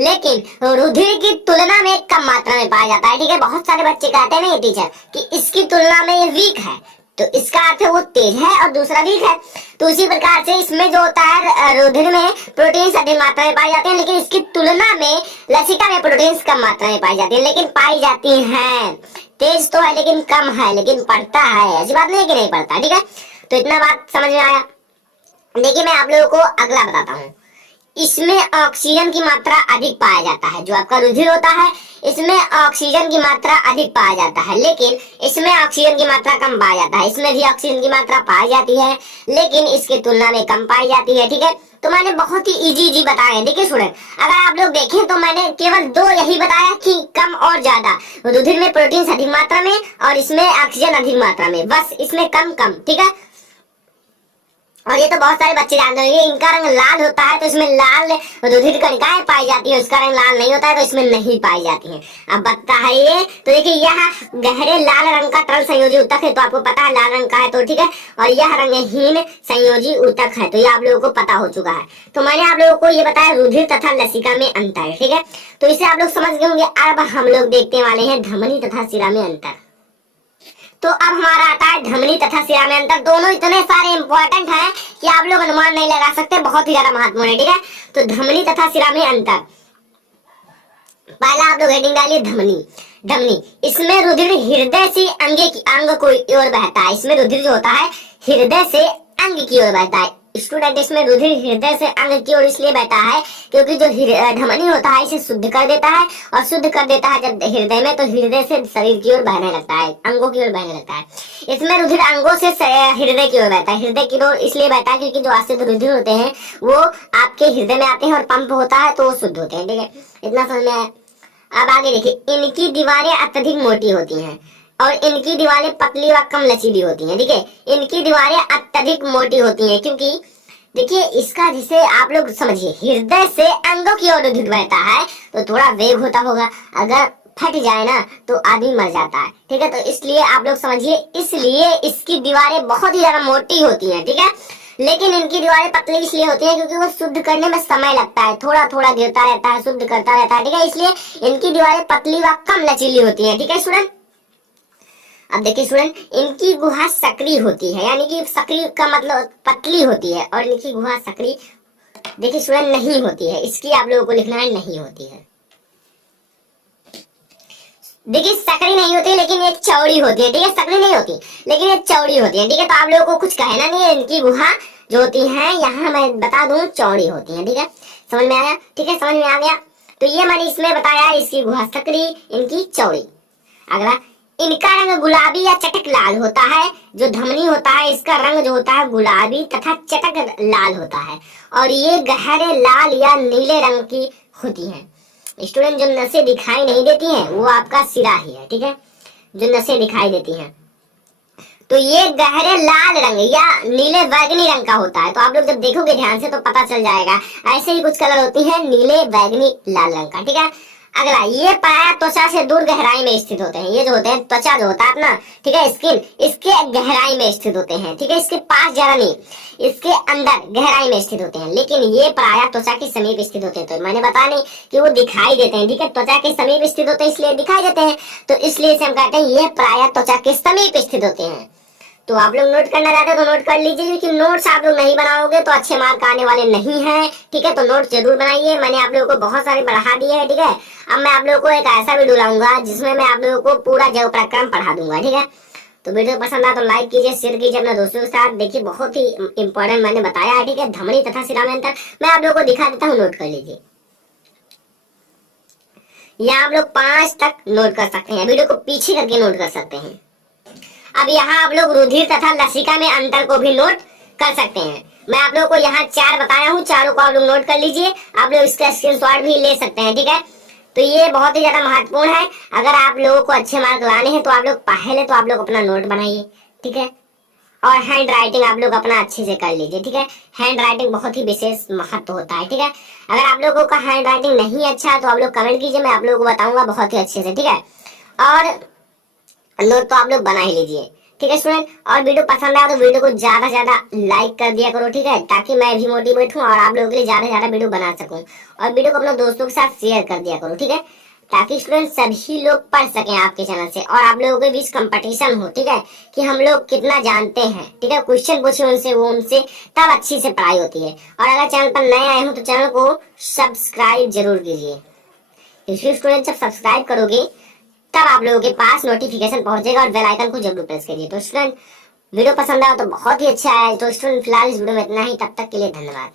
लेकिन रुधिर की तुलना में कम मात्रा में पाया जाता है, ठीक है। बहुत सारे बच्चे कहते हैं नहीं टीचर कि इसकी तुलना में ये वीक है, तो इसका अर्थ है वो तेज है और दूसरा वीक है। तो उसी प्रकार से इसमें जो होता है, रुधिर में प्रोटीन्स अधिक मात्रा में पाई जाते हैं, लेकिन इसकी तुलना में लसिका में प्रोटीन्स कम मात्रा में पाई जाती है, लेकिन पाई जाती हैं। तेज तो है लेकिन कम है, लेकिन पड़ता है, ऐसी बात नहीं कि नहीं पड़ता, ठीक है। तो इतना बात समझ में आया। देखिए मैं आप लोगों को अगला बताता हूँ। इसमें ऑक्सीजन की मात्रा अधिक पाया जाता है। जो आपका रुधिर होता है, इसमें ऑक्सीजन की मात्रा अधिक पाया जाता है, लेकिन इसमें ऑक्सीजन की मात्रा कम पाया जाता है। इसमें भी ऑक्सीजन की मात्रा पाई जाती है, लेकिन इसकी तुलना में कम पाई जाती है, ठीक है। तो मैंने बहुत ही इजी बताया। देखिए स्टूडेंट, अगर आप लोग देखें तो मैंने केवल दो यही बताया कि कम और ज्यादा। रुधिर में प्रोटीन अधिक मात्रा में और इसमें ऑक्सीजन अधिक मात्रा में, बस इसमें कम, ठीक है। और ये तो बहुत सारे बच्चे जानते होंगे, इनका रंग लाल होता है तो इसमें लाल रुधिर कणिकाएं पाई जाती है, उसका रंग लाल नहीं होता है तो इसमें नहीं पाई जाती है। अब बता है ये, तो देखिए यह गहरे लाल रंग का तरल संयोजी ऊतक है, तो आपको पता है लाल रंग का है, तो ठीक है। और यह रंगहीन संयोजी ऊतक है, तो ये आप लोगों को पता हो चुका है। तो मैंने आप लोगों को ये बताया रुधिर तथा लसिका में अंतर, ठीक है। तो इसे आप लोग समझ गए होंगे। अब हम लोग देखने वाले हैं धमनी तथा शिरा में अंतर। तो अब हमारा आता है धमनी तथा शिरा में अंतर। दोनों इतने सारे इंपॉर्टेंट हैं कि आप लोग अनुमान नहीं लगा सकते, बहुत ही ज्यादा महत्वपूर्ण है, ठीक है। तो धमनी तथा शिरा में अंतर, पहला आप लोग हेडिंग डालिए धमनी। इसमें रुधिर हृदय से अंग की ओर बहता है। इसमें रुधिर जो होता है हृदय से अंग की ओर बहता है। स्टूडेंट, इसमें रुधिर हृदय से अंग की ओर इसलिए बहता है क्योंकि जो धमनी होता है इसे शुद्ध कर देता है, और शुद्ध कर देता है जब हृदय में, तो हृदय से शरीर की ओर बहने लगता है, अंगों की ओर बहने लगता है। इसमें रुधिर अंगों से हृदय की ओर बहता है। हृदय की ओर इसलिए बहता है क्योंकि जो अशुद्ध रुधिर होते हैं वो आपके हृदय में आते हैं और पंप होता है तो वो शुद्ध होते हैं, ठीक है। इतना समझ में आया। अब आगे देखिए, इनकी दीवारें अत्यधिक मोटी होती हैं और इनकी दीवारें पतली व कम लचीली होती हैं, ठीक है। इनकी दीवारें अत्यधिक मोटी होती हैं क्योंकि देखिए इसका, जिसे आप लोग समझिए, हृदय से अंगों की ओर रुधिर बहता है तो थोड़ा वेग होता होगा, अगर फट जाए ना तो आदमी मर जाता है, ठीक है। तो इसलिए आप लोग समझिए, इसलिए इसकी दीवारें बहुत ही ज्यादा मोटी होती हैं, ठीक है। लेकिन इनकी दीवारें पतली इसलिए होती हैं क्योंकि वो शुद्ध करने में समय लगता है, थोड़ा थोड़ा गिरता रहता है, शुद्ध करता रहता है, ठीक है। इसलिए इनकी दीवारें पतली व कम लचीली होती हैं, ठीक है स्टूडेंट। अब देखिए स्टूडेंट, इनकी गुहा सक्रिय होती है, यानी कि सक्रिय का मतलब पतली होती है, और इनकी गुहा सक्रिय देखिए स्टूडेंट नहीं होती है। इसकी आप लोगों को लिखना है नहीं होती है। देखिए सक्रिय नहीं होती लेकिन ये चौड़ी होती है, ठीक है। सक्रिय नहीं होती लेकिन ये चौड़ी होती है, ठीक है। तो आप लोगों को कुछ कहना नहीं है, इनकी गुहा जो होती है यहाँ मैं बता दूं चौड़ी होती है, ठीक है। समझ में आया, ठीक है, समझ में आ गया। तो ये मैंने इसमें बताया, इसकी गुहा सक्रिय, इनकी चौड़ी। अगला, इनका रंग गुलाबी या चटक लाल होता है। जो धमनी होता है इसका रंग जो होता है गुलाबी तथा चटक लाल होता है, और ये गहरे लाल या नीले रंग की होती है। स्टूडेंट, जो नसें दिखाई नहीं देती हैं वो आपका सिरा ही है, ठीक है, जो नसें दिखाई देती हैं। तो ये गहरे लाल रंग या नीले बैगनी रंग का होता है। तो आप लोग जब देखोगे ध्यान से तो पता चल जाएगा। ऐसे ही कुछ कलर होती है नीले बैगनी लाल रंग का, ठीक है। अगला, ये प्राय त्वचा से दूर गहराई में स्थित होते हैं। ये जो होते हैं त्वचा जो होता है अपना, ठीक है, स्किन, इसके गहराई में स्थित होते हैं, ठीक है। इसके पास ज्यादा नहीं, इसके अंदर गहराई में स्थित होते हैं, लेकिन ये प्राय त्वचा के समीप स्थित होते हैं। तो मैंने बताया नहीं कि वो दिखाई देते हैं, ठीक है, त्वचा के समीप स्थित होते हैं इसलिए दिखाई देते हैं। तो इसलिए इसे हम कहते हैं ये प्राय त्वचा के समीप स्थित होते हैं। तो आप लोग नोट करना चाहते हैं तो नोट कर लीजिए, क्योंकि नोट्स आप लोग नहीं बनाओगे तो अच्छे मार्क आने वाले नहीं हैं, ठीक है। तो नोट जरूर बनाइए। मैंने आप लोगों को बहुत सारे बढ़ा दिए हैं, ठीक है। अब मैं आप लोगों को एक ऐसा वीडियो लाऊंगा जिसमें मैं आप लोगों को पूरा जैव पराक्रम पढ़ा दूंगा, ठीक है। तो वीडियो पसंद आया तो लाइक कीजिए, शेयर कीजिए अपने दोस्तों के साथ। देखिए बहुत ही इंपॉर्टेंट मैंने बताया है, ठीक है। धमनी तथा शिरा में अंतर मैं आप लोगों को दिखा देता हूँ, नोट कर लीजिए। यहाँ आप लोग 5 तक नोट कर सकते हैं, वीडियो को पीछे करके नोट कर सकते हैं। अब यहाँ आप लोग रुधिर तथा लसिका में अंतर को भी नोट कर सकते हैं। मैं आप लोगों को यहाँ 4 बताया हूँ, चारों को आप लोग नोट कर लीजिए। आप लोग इसका स्क्रीनशॉट भी ले सकते हैं, ठीक है। तो ये बहुत ही ज्यादा महत्वपूर्ण है। अगर आप लोगों को अच्छे मार्क लाने हैं तो आप लोग पहले तो आप लोग अपना नोट बनाइए, ठीक है। और हैंड राइटिंग आप लोग अपना अच्छे से कर लीजिए, ठीक है। हैंड राइटिंग बहुत ही विशेष महत्व होता है, ठीक है। अगर आप लोगों का हैंड राइटिंग नहीं अच्छा है तो आप लोग कमेंट कीजिए, मैं आप लोगों को बताऊंगा बहुत ही अच्छे से, ठीक है। और नोट तो आप लोग बना ही लीजिए, ठीक है स्टूडेंट। और वीडियो पसंद आया तो वीडियो को ज्यादा से ज्यादा लाइक कर दिया करो, ठीक है, ताकि मैं भी मोटिवेट हूँ और आप लोगों के लिए ज्यादा से ज्यादा वीडियो बना सकूं। और वीडियो को अपने दोस्तों के साथ शेयर कर दिया करो, ठीक है, ताकि स्टूडेंट सभी लोग पढ़ सकें आपके चैनल से और आप लोगों के बीच कंपटीशन हो, ठीक है, कि हम लोग कितना जानते हैं, ठीक है। क्वेश्चन पूछे उनसे, वो उनसे, तब अच्छी से पढ़ाई होती है। और अगर चैनल पर नए आए हो तो चैनल को सब्सक्राइब जरूर कीजिए। इसलिए स्टूडेंट जब सब्सक्राइब करोगे तब आप लोगों के पास नोटिफिकेशन पहुंचेगा और बेल आइकन को जरूर प्रेस करिए। तो स्टूडेंट वीडियो पसंद आया तो बहुत ही अच्छा है। तो स्टूडेंट फिलहाल इस वीडियो में इतना ही, तब तक के लिए धन्यवाद।